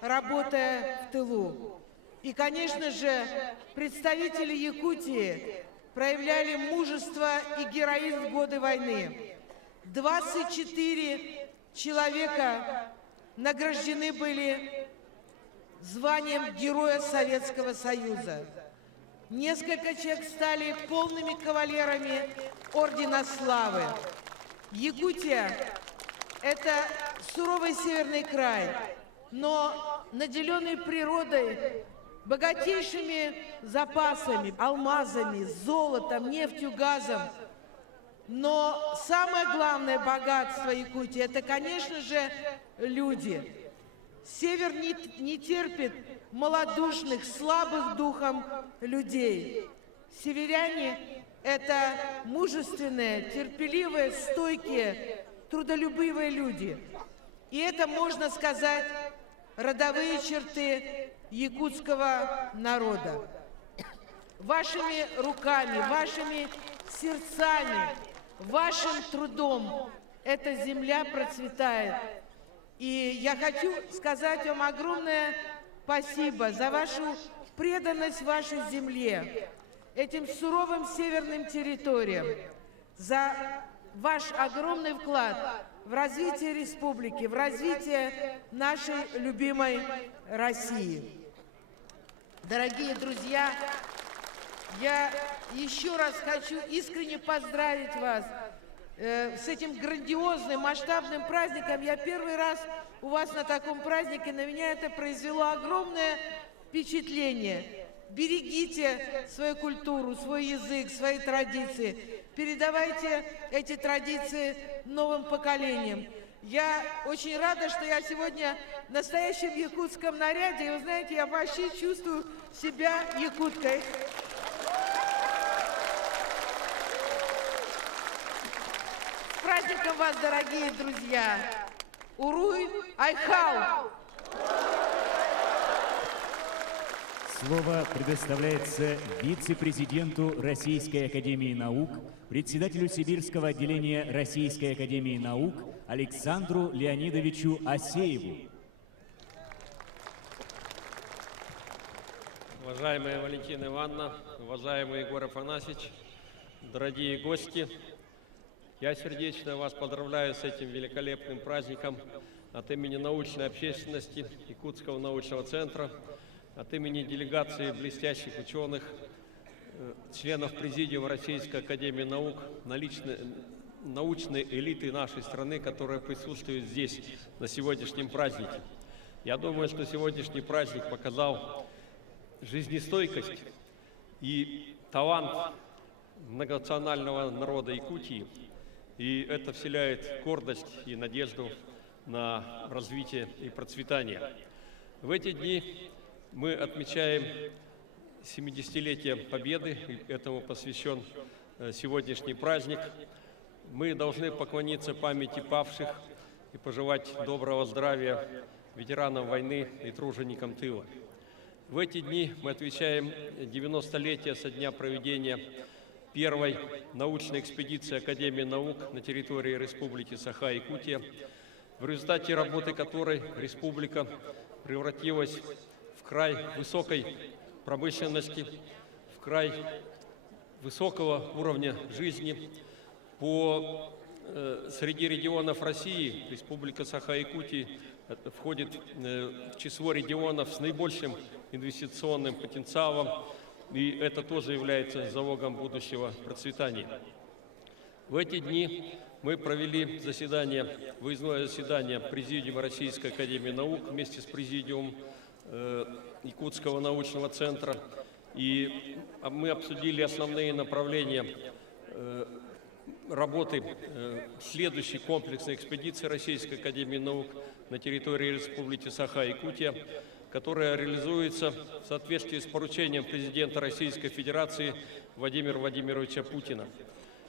работая в тылу. И, конечно же, представители Якутии проявляли мужество и героизм в годы войны. 24 человека награждены были званием Героя Советского Союза. Несколько человек стали полными кавалерами Ордена Славы. Якутия – это суровый северный край, но наделенный природой, богатейшими запасами, алмазами, золотом, нефтью, газом, Но самое главное богатство Якутии – это, конечно же, люди. Север не терпит малодушных, слабых духом людей. Северяне – это мужественные, терпеливые, стойкие, трудолюбивые люди. И это, можно сказать, родовые черты якутского народа. Вашими руками, вашими сердцами, вашим трудом эта земля процветает. И я хочу сказать вам огромное спасибо за вашу преданность вашей земле, этим суровым северным территориям, за ваш огромный вклад в развитие республики, в развитие нашей любимой России. Дорогие друзья, я еще раз хочу искренне поздравить вас с этим грандиозным, масштабным праздником. Я первый раз у вас на таком празднике, на меня это произвело огромное впечатление. Берегите свою культуру, свой язык, свои традиции. Передавайте эти традиции новым поколениям. Я очень рада, что я сегодня в настоящем якутском наряде. И вы знаете, я вообще чувствую себя якуткой. С праздником вас, дорогие друзья! Уруй Айхау! Слово предоставляется вице-президенту Российской академии наук, председателю Сибирского отделения Российской академии наук Александру Леонидовичу Асееву. Уважаемая Валентина Ивановна, уважаемый Егор Афанасьевич, дорогие гости, я сердечно вас поздравляю с этим великолепным праздником от имени научной общественности Якутского научного центра, от имени делегации блестящих ученых, членов Президиума Российской академии наук, научной элиты нашей страны, которая присутствует здесь на сегодняшнем празднике. Я думаю, что сегодняшний праздник показал жизнестойкость и талант многонационального народа Якутии, и это вселяет гордость и надежду на развитие и процветание. В эти дни мы отмечаем 70-летие Победы, и этому посвящен сегодняшний праздник. Мы должны поклониться памяти павших и пожелать доброго здравия ветеранам войны и труженикам тыла. В эти дни мы отмечаем 90-летие со дня проведения первой научной экспедиции Академии наук на территории Республики Саха-Якутия, в результате работы которой республика превратилась в край высокой промышленности, в край высокого уровня жизни. Среди регионов России Республика Саха-Якутия входит в число регионов с наибольшим инвестиционным потенциалом, и это тоже является залогом будущего процветания. В эти дни мы провели выездное заседание Президиума Российской академии наук вместе с Президиумом Якутского научного центра, и мы обсудили основные направления работы следующей комплексной экспедиции Российской академии наук на территории Республики Саха-Якутия, которая реализуется в соответствии с поручением президента Российской Федерации Владимира Владимировича Путина.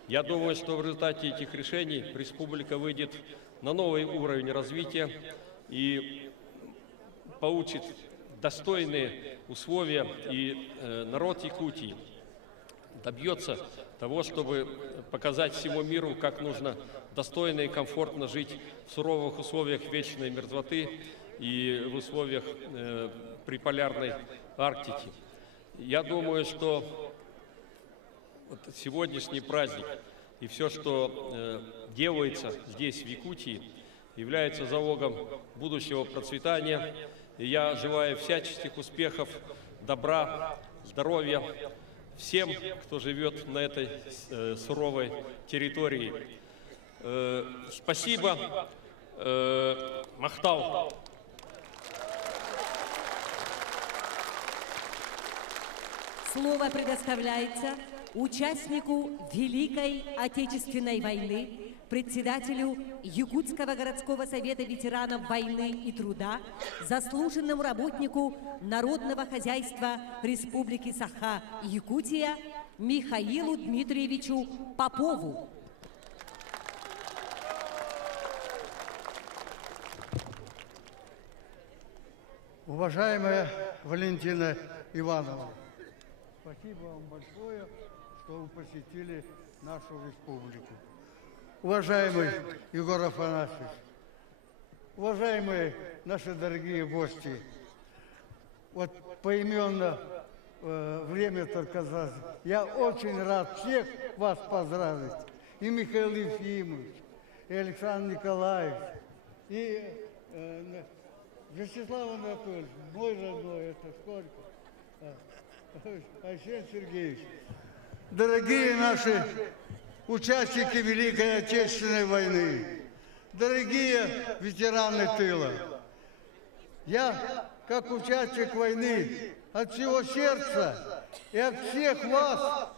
Я думаю, что в результате этих решений республика выйдет на новый уровень развития и получит достойные условия, и народ Якутии добьется того, чтобы показать всему миру, как нужно достойно и комфортно жить в суровых условиях вечной мерзлоты и в условиях приполярной Арктики. Я думаю, что вот сегодняшний праздник и все, что делается здесь, в Якутии, является залогом будущего процветания. И я желаю всяческих успехов, добра, здоровья всем, кто живет на этой суровой территории. Спасибо. Махтал. Слово предоставляется участнику Великой Отечественной войны, председателю Якутского городского совета ветеранов войны и труда, заслуженному работнику народного хозяйства Республики Саха-Якутия Михаилу Дмитриевичу Попову. Уважаемая Валентина Ивановна, спасибо вам большое, что вы посетили нашу республику. Уважаемый Егор Афанасьевич, уважаемые наши дорогие гости, вот поименно время только за... Я очень рад всех вас поздравить. И Михаил Ефимович, и Александр Николаевич, и Вячеслав Анатольевич, мой родной, это сколько? Арсений Сергеевич. Дорогие наши участники Великой Отечественной войны, дорогие ветераны тыла, я, как участник войны, от всего сердца и от всех вас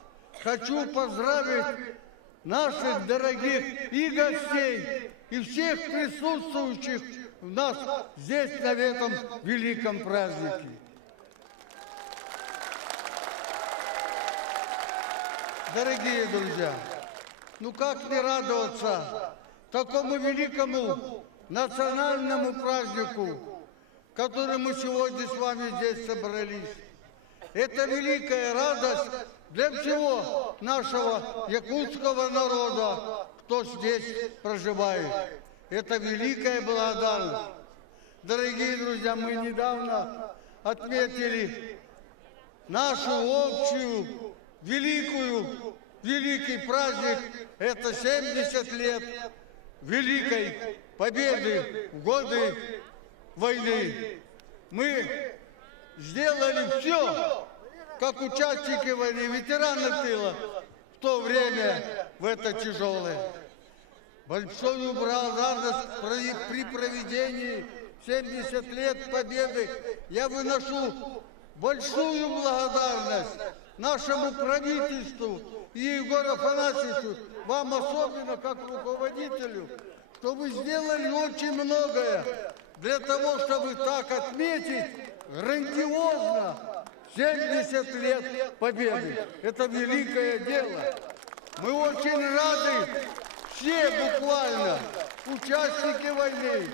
хочу поздравить наших дорогих и гостей, и всех присутствующих у нас здесь, на этом великом празднике. Дорогие друзья, ну как не радоваться такому великому национальному празднику, который мы сегодня с вами здесь собрались. Это великая радость для всего нашего якутского народа, кто здесь проживает. Это великая благодарность. Дорогие друзья, мы недавно отметили нашу общую великий праздник. Это 70 лет Великой Победы в годы войны. Мы сделали все, как участники войны, ветераны тыла в то время, в это тяжелое. Большую благодарность при проведении 70 лет Победы я выношу большую благодарность нашему правительству и Егору Афанасьевичу, вам особенно как руководителю, что вы сделали очень многое для того, чтобы так отметить грандиозно 70 лет Победы. Это великое дело. Мы очень рады, все буквально участники войны,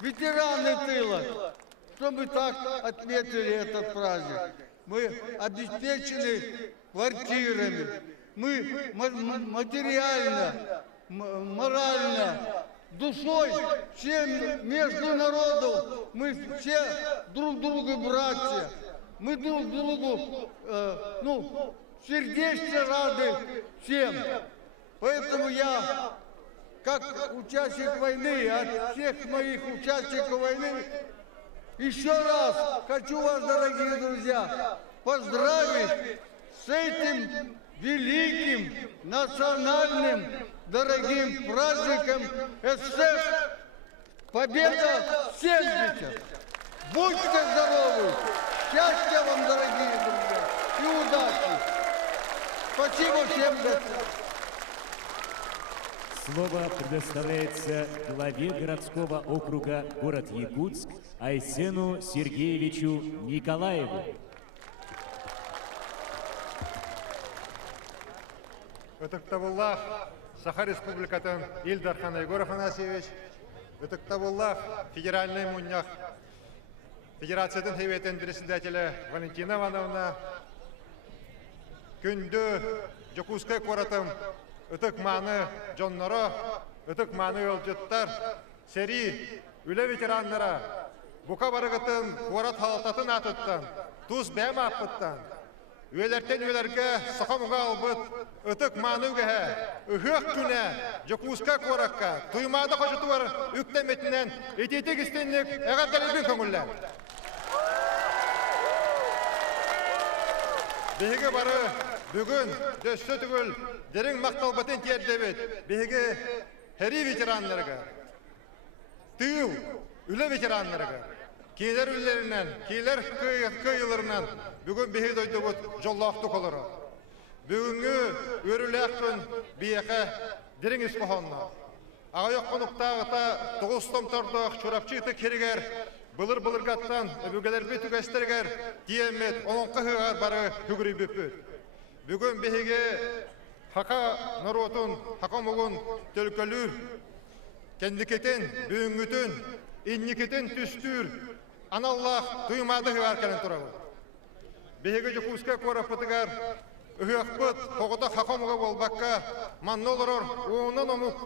ветераны тыла, что мы так отметили этот праздник. Мы обеспечены квартирами, мы материально, морально, душой, всем между народов, мы все друг другу братья, мы друг другу, сердечно рады всем. Поэтому я, как участник войны, от всех моих участников войны, еще раз хочу вас, дорогие друзья, поздравить с этим великим национальным дорогим праздником СССР Победа 70. Будьте здоровы! Счастья вам, дорогие друзья, и удачи! Спасибо всем за это. Слово предоставляется главе городского округа город Якутск Айсену Сергеевичу Николаеву. Өтіктабуллах Саха Республикатын Илдархан Егор Афанасьевич, Өтіктабуллах федеральный муньях Федерацияның хейветін председателя Валентина Ивановна, күнді Жокускай коратым Өтік маны жоннары, өтік маны өлжеттар, сери үлі ветеранлара, бұқа барығытын корат халтатын атыттан, туз бәм апыттан, Üyelerden üyelerge sakamıga albıt, ötük manıgıhe, ühük güne, Jokuska korakka, tuymada koşutu var, yüklemetinden, etetik istenlik, eğer dalibin köngüller. Bihige barı, bugün, döstü tügül, derin maktalbatın tiyerdebet, bihige heri veteranlarıga, tüyü, üle veteranlarıga, Keyler ülelerinden, keyler kıyılarından bugün behi doyduğumuz jollaqtık oları. Бүгүнгү өрүләкпін бияқа дереңіз қоғанна. Ағайық қонуқтағыта тоғыстым тұрдық, чурапчықты керігер, былыр-былыр қаттан бүгелер бет үгәстергер, диемет, оныңқы ғығар бары күгірі бүппіт. Бүгін бейге хақа нұротын, хақа мұғын төлкөлүр, кәндікетін, бүгінгітін, инникетін түстүр, аналлах туймады ғығар кәлін тұрауы. Бейге жүкуска қорапытығар, үхіқпыт, қоғыта хақа мұға болбаққа, маннолырыр, оңынан омық,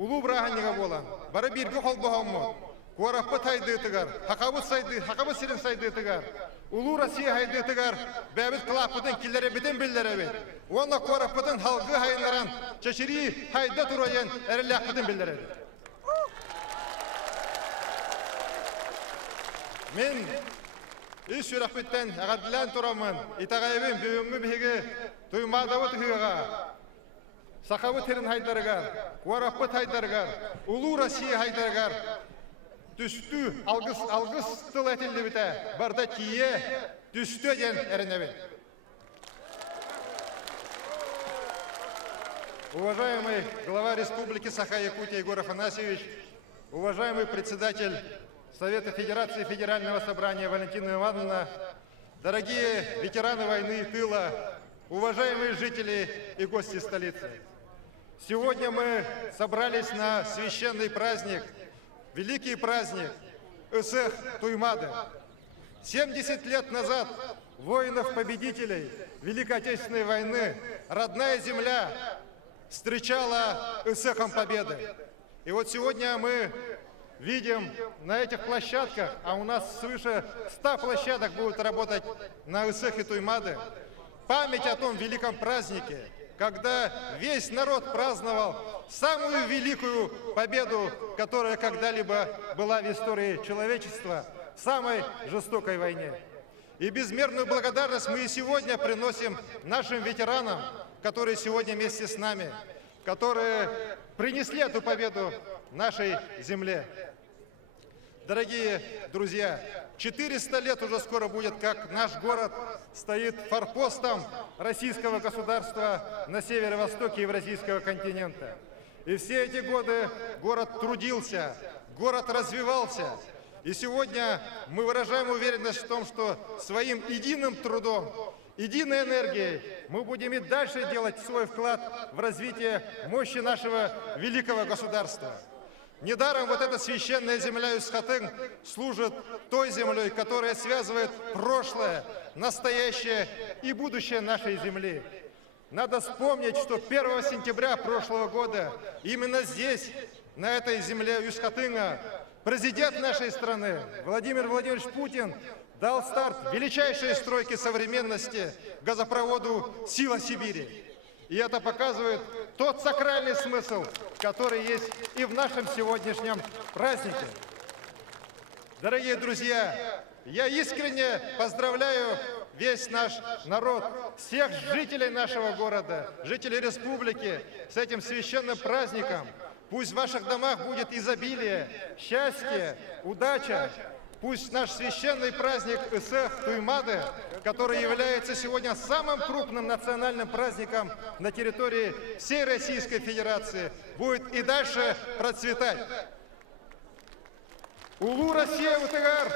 улу браханиға болан. Бары біргі қол бұғаммын. Қораппыт хайдытығар, хақабыт сирен сайдытығар. Улу Россия хайдытығар, бәбіт қылаппытын келері бітін білдері бет. Оны қораппытын халғы хайынларан, чашири хайда тұрайын әріләқпытын білдері бет. Мен үй сүрақпыттен ағадылан тұрамын, итағайбен бүйіңгі бейге тұймадауы тұхыға. Сақабы терін хайдарығар, қораппыт хайдарығар, улу Россия хайдарығар. Түстү алгыс тыл әтілді біті, барда тие түстү ден әрінәбін. Уважаемый глава Республики Саха-Якутия Егор Афанасьевич, уважаемый председатель Совета Федерации Федерального собрания Валентина Ивановна, дорогие ветераны войны и тыла, уважаемые жители и гости столицы. Сегодня мы собрались на священный праздник, великий праздник Ысых Туймады. 70 лет назад воинов-победителей Великой Отечественной войны родная земля встречала Ысыхом победы. И вот сегодня мы видим на этих площадках, а у нас свыше 100 площадок будут работать на Ысыхе Туймады, память о том великом празднике, когда весь народ праздновал самую великую победу, которая когда-либо была в истории человечества, в самой жестокой войне. И безмерную благодарность мы и сегодня приносим нашим ветеранам, которые сегодня вместе с нами, которые принесли эту победу нашей земле. Дорогие друзья, 400 лет уже скоро будет, как наш город стоит форпостом российского государства на северо-востоке Евразийского континента. И все эти годы город трудился, город развивался. И сегодня мы выражаем уверенность в том, что своим единым трудом, единой энергией мы будем и дальше делать свой вклад в развитие мощи нашего великого государства. Недаром вот эта священная земля Юсхатын служит той землей, которая связывает прошлое, настоящее и будущее нашей земли. Надо вспомнить, что 1 сентября прошлого года именно здесь, на этой земле Юсхатына, президент нашей страны Владимир Владимирович Путин дал старт величайшей стройке современности газопроводу «Сила Сибири». И это показывает тот сакральный смысл, который есть и в нашем сегодняшнем празднике. Дорогие друзья, я искренне поздравляю весь наш народ, всех жителей нашего города, жителей республики с этим священным праздником. Пусть в ваших домах будет изобилие, счастье, удача. Пусть наш священный праздник Ысых Туймады, который является сегодня самым крупным национальным праздником на территории всей Российской Федерации, будет и дальше процветать. Улу Россия утыгар,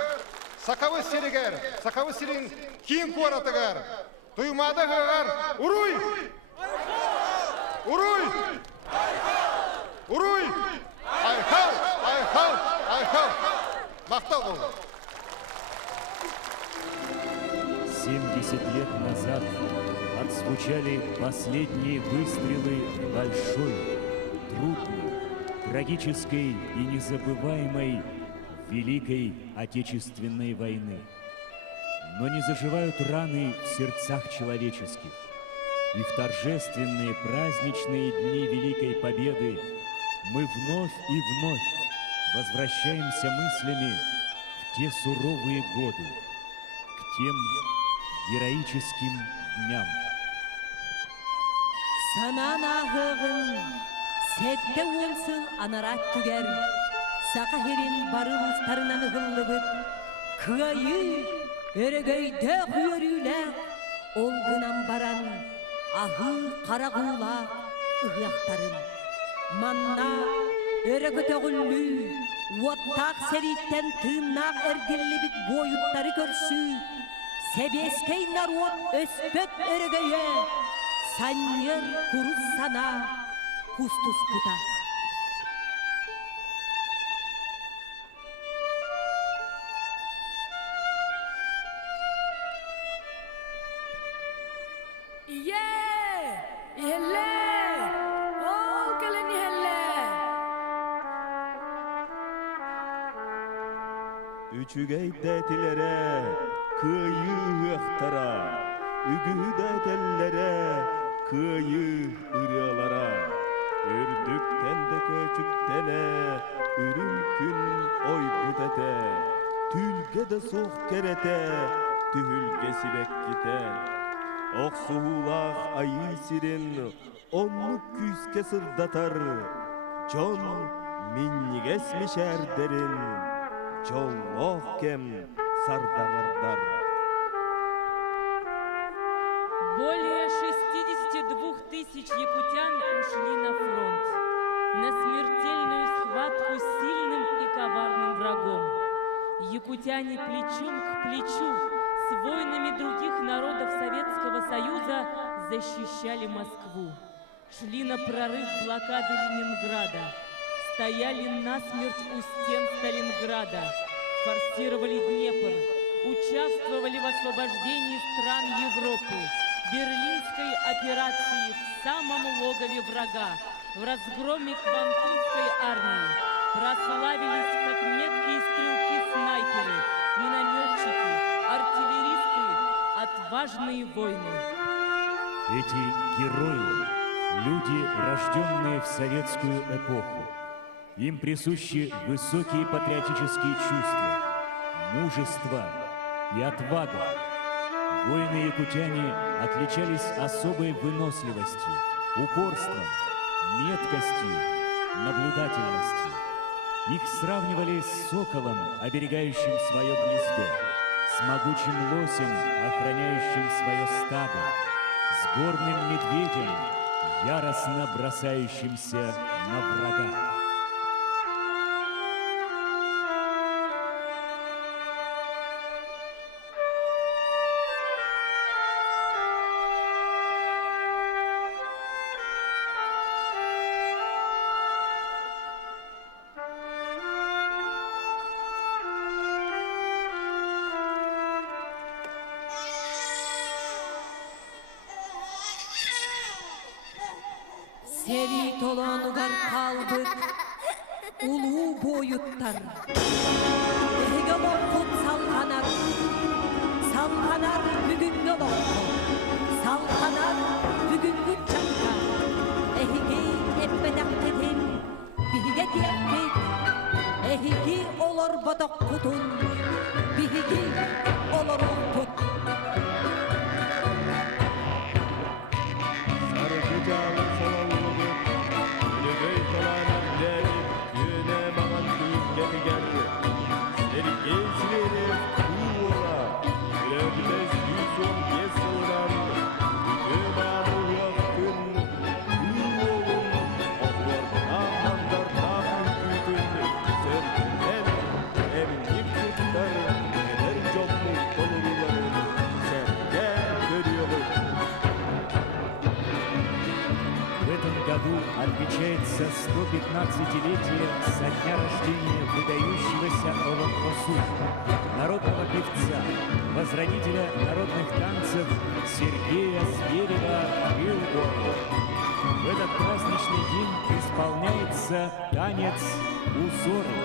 сакавы серигар, сакавы серин ким коратыгар, Туймады гагар, уруй! Уруй! Уруй! Айхал! Айхал! Айхал! Мақтал болды. 70 лет назад отзвучали последние выстрелы большой, трудной, трагической и незабываемой Великой Отечественной войны. Но не заживают раны в сердцах человеческих. И в торжественные праздничные дни Великой Победы мы вновь и вновь возвращаемся мыслями в те суровые годы, к тем героическим дням. Сананағығын сәтті онсыл анарат түгер, сақахерін барыл ұстарынан ұғылығыт, күайы өрігейді құйырүлі, олғынан баран Ahı qarağula ığıaqtарын. Manna örögötögüllü, uottaq seritten tığnaq ergillibit boyuttары körsü. Sebeskey narot öspöt örögöye, sanyer kuruz sana kustus puta. Üçügeydetilere, kıyı ıhtara, ügüdetellere, kıyı ırılara, ürdükten de köçüktene, ürünkün oy budete, tülge de soğuk kerete, tühülgesi bekkite. Oksuğulak ayı sirin, onluk küske sırdatar, John minnigesmişer derin, Jolloh kem сардаңырдар. Более 62 тысяч якутян ушли на фронт, на смертельную схватку с сильным и коварным врагом. Якутяне плечом к плечу с воинами других народов Советского Союза защищали Москву, шли на прорыв блокады Ленинграда, стояли насмерть у стен Сталинграда, форсировали Днепр, участвовали в освобождении стран Европы, Берлинской операции в самом логове врага, в разгроме Квантунской армии, прославились как меткие стрелки-снайперы, минометчики, артиллеристы, отважные воины. Эти герои — люди, рожденные в советскую эпоху. Им присущи высокие патриотические чувства, мужество и отвага. Воины-якутяне отличались особой выносливостью, упорством, меткостью, наблюдательностью. Их сравнивали с соколом, оберегающим свое гнездо, с могучим лосем, охраняющим свое стадо, с горным медведем, яростно бросающимся на врага. Сери толонугар қалбыт, улуу боюттар. Эге лоққут салғанар бүгінгі лоққу. Салғанар бүгінгі чаққа. Эге эппедақтетін, биге тиеппет. Эге олар бодақ құтын, биге олар ұлпыт. Отмечается 115-летие со дня рождения выдающегося Олонхосу, народного певца, возродителя народных танцев Сергея Зверева Билборда. В этот праздничный день исполняется танец «Узоры».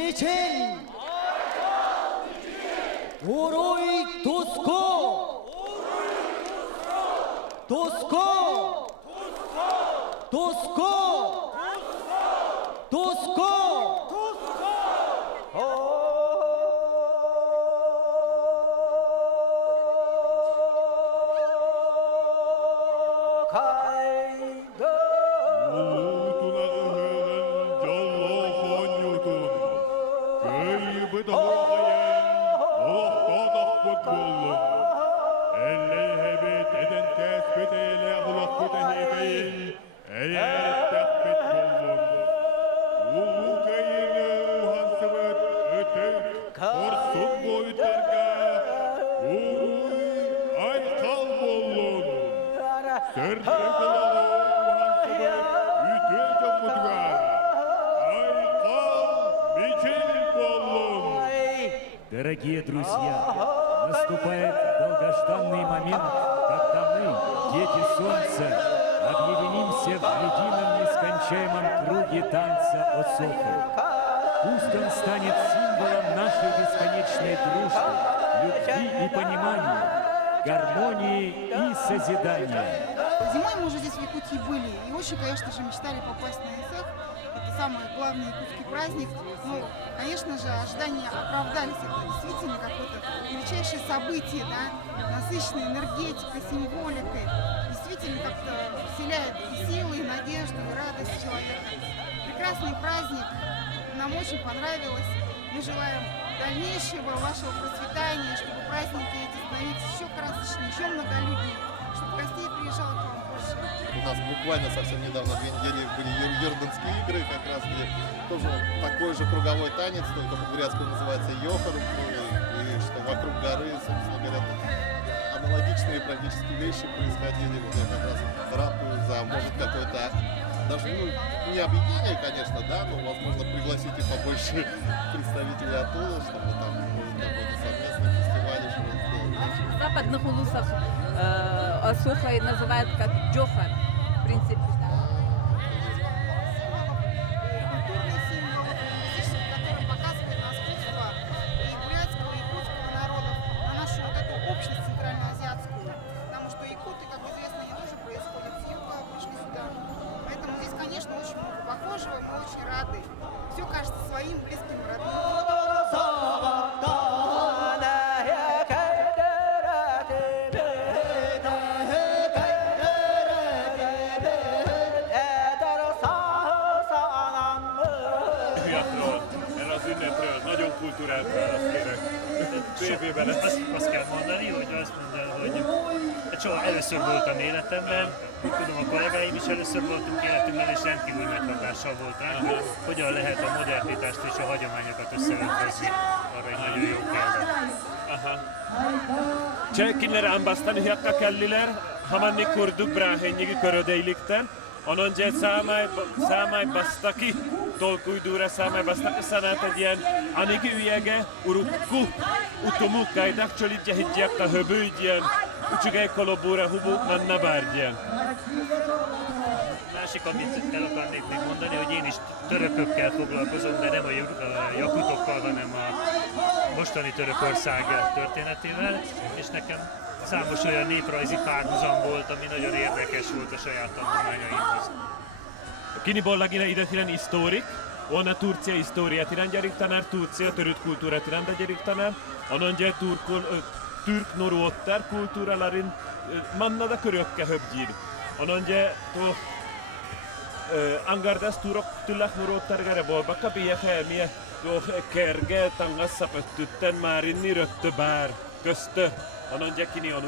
Мичин! Уруй Туско! Туско! Туско! Туско! Дорогие друзья, наступает долгожданный момент, когда мы, дети солнца, объединимся в едином нескончаемом круге танца Осохи. Пусть он станет символом нашей бесконечной дружбы, любви и понимания, гармонии и созидания. Зимой мы уже здесь в Якутии были и очень, конечно же, мечтали попасть на ЭСЭХ. Это самый главный якутский праздник. Ну, конечно же, ожидания оправдались. Это действительно какое-то величайшее событие, да? Насыщенное энергетикой, символикой. Действительно как-то вселяет и силы, и надежду, и радость человека. Прекрасный праздник. Нам очень понравилось. Мы желаем дальнейшего вашего процветания, чтобы праздники эти становились еще красочнее, еще многолюднее, чтобы гостей приезжало к вам больше. У нас буквально совсем недавно 2 недели были Йорданские игры, как раз где тоже такой же круговой танец, только по-бурятски называется йохар, и что вокруг горы, собственно говоря, аналогичные практически вещи происходили, где как раз ратую за, может, какой-то, даже, не объединение, конечно, да, но, возможно, пригласить и побольше представителей оттуда, чтобы там, может, какой-то совместный фестиваль еще сделать. В западных улусах Осохой называют как джохар, в принципе. Культурный символ, который показывает на искусство и бурятского, и якутского народов, на нашу вот эту общность центральноазиатскую. Потому что якуты, как известно, не тоже происходят с юга, пришли сюда. Поэтому здесь, конечно, очень много похожего, мы очень рады. Все кажется своим, близким, родным. Nagyon kulturált választ kérek. TV-ben azt kell mondani, hogy soha először voltam életemben, úgy tudom a kollégáim is először voltunk életünkben, és rendkívül nagy hatással volt ránk, hogyan lehet a modernitást és a hagyományokat összeötvezni. Arra egy nagyon jó példa. Çekinler ambastan hiyakka kelliler, hamanni kurduk brahenyigi körödeylikten, ononca számay bastaki, tolkuydura számay bastaki sanat edyen, anigi üyege urukku, utumukaidak csolitja hidjakka höbügyen, ucsugay kolobúra hubuk manna bárgyen. Másik, amit el akarnék még mondani, hogy én is törökökkel foglalkozom, de nem a jakutokkal, hanem a mostani Törökország történetével, és nekem számos olyan néprajzi párhuzam volt, ami nagyon érdekes volt a saját tanulmányaimhoz. Kini bollagina idetilen historik, ona Turcia historiát irányárik tanár, Turcia törött kultúrát irányárik tanár, ononja türk norottar kultúralarin mannada körökke höbgyír. Ononja to angardas turok tullak norottar gare bolbakka bilyek helmie to kerge tangasszapöttütten már inni röttö bár köztö. Ononja kini anu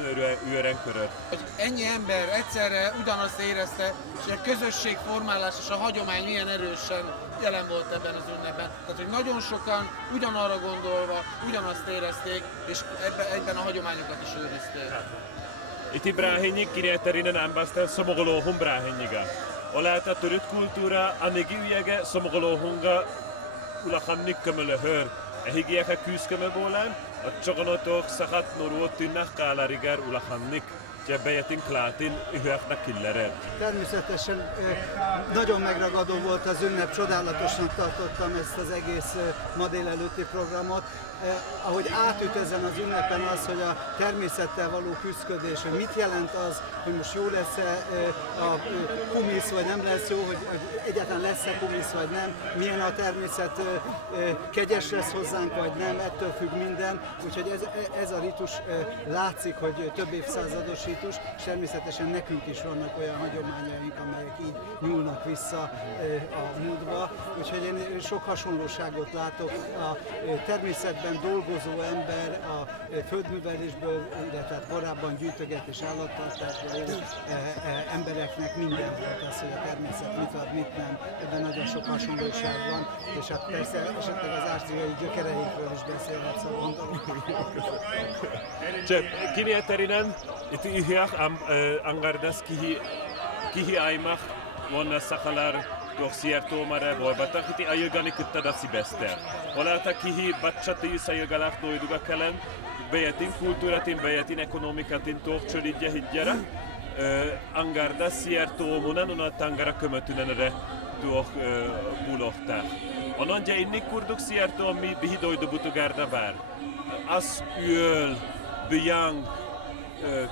őren körör. Ennyi ember egyszerre ugyanazt érezte, és a közösségformálás és a hagyomány milyen erősen jelen volt ebben az ünnepben. Tehát, hogy nagyon sokan ugyanarra gondolva, ugyanazt érezték, és egyben a hagyományokat is őrizték. Iti bráhenyig kirjeterinen ambasztán szomogolóhun bráhenyiga. Oláta törött kultúra, annigi üjege szomogolóhunga ulakannik kömöle hör. Ehigieke kűzkömö bólán, a csogonotok szahat noró tűnnek kálariger ulakannik. bejetin klátin ühöknek killere. Természetesen nagyon megragadó volt az ünnep, csodálatosnak tartottam ezt az egész ma délelőtti programot. Ahogy átüt ezen az ünnepen az, hogy a természettel való küszködés, hogy mit jelent az, hogy most jó lesz-e a kumisz, vagy nem lesz jó, hogy egyáltalán lesz-e kumisz, vagy nem, milyen a természet, kegyes lesz hozzánk, vagy nem, ettől függ minden. Úgyhogy ez a ritus látszik, hogy több évszázados ritus, és természetesen nekünk is vannak olyan hagyományaink, amelyek így nyúlnak vissza a múltba. Úgyhogy én sok hasonlóságot látok a természetben dolgozó ember, a földművelésből, illetve korábban gyűjtöget és állattartásból élő embereknek minden volt az, hogy a természet mit ad, mit nem. Ebben nagyon sok hasonlóság van, és hát persze esetleg az ázsiai gyökereikről is beszélhetsz, ha gondolom. Kini eterinen, itt ihjak angardas kihi aimak vonna sakalar Doxiertomare volbatak, iti ayilgani kuttadasi bester. Olata kihi batchati sayilgalak doiduga kelen, bejetin kultúratin, bejetin ekonomikatin tohcsolidja hidjara, angarda siertomunan ona tangara kömötünenere tuoh bulohták. Ononja inni kurduk siertomi bihidoidu butugarda bár. As yöl, byang,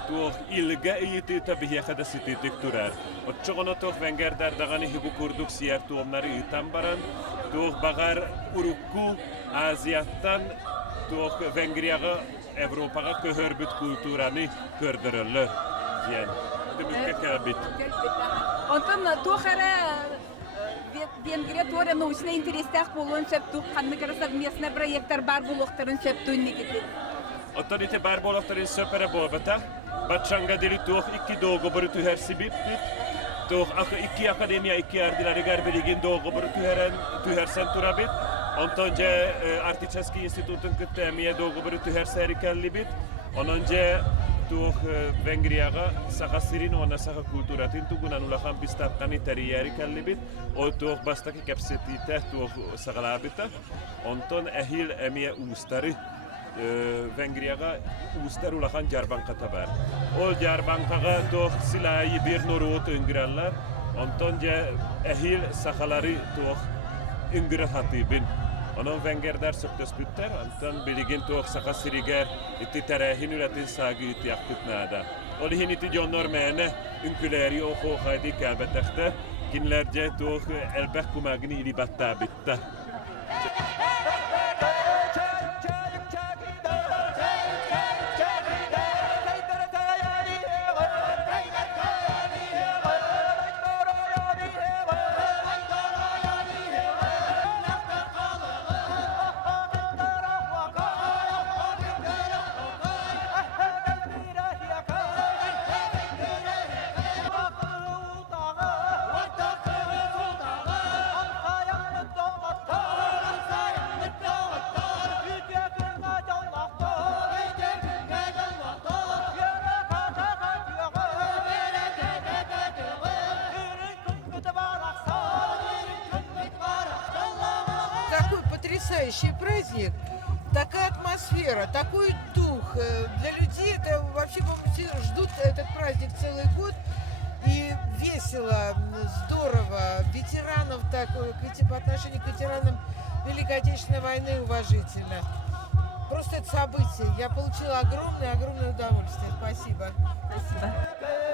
tuoh ilge iyitita bihjekada sititik turar. Ott csogonotok vengerdár dagani hibu kurduk siertomnari itambaran, tuoh bagar urukku Áziattan, tuoh Vengriaga, Európaga köhörbüt kultúrani kördöröllö. Ilyen. De működik elbit. Онтон тухара Венгрия туара научно интересных полон септук, ханныкара совместный проекттар бар булохтарын септунники. Ottani te bár bolaktarin szöpere bolbata, bacsanga dili tuoh ikki dolgoboru tühersibit, tuoh ikki akadémia ikki ardilari garbeligin dolgoboru tühersen turabit, ontonje Artichesky Institutun köttemie dolgoboru tüherseri kellibit, ononje tuoh Vengriaga sakasirin onna saka kulturatin tugunan ulakan pistattani terieri kellibit, ol tuoh bastaki kepsetite tuoh sakalabita, onton ehil emie uustari. Vengriaga úszterulakan gyárbanka tabár. Ol gyárbankaga toh szilái birnorót öngrenler, antonje ehil szakalari toh öngrenhatibin. Anon vengerdár szöktöszpütter, anton biligin toh szakasziriger, itti terehin ületin szágít jaktutnáda. Ol hiniti gyonnor mene, önküleri okhóhajdi kelbetekte, kinlergye toh elbekkumágni ilibattábitta. Потрясающий праздник, такая атмосфера, такой дух. Для людей это вообще ждут этот праздник целый год. И весело, здорово. Ветеранов так, по отношению к ветеранам Великой Отечественной войны уважительно. Просто это событие. Я получила огромное удовольствие. Спасибо. Спасибо.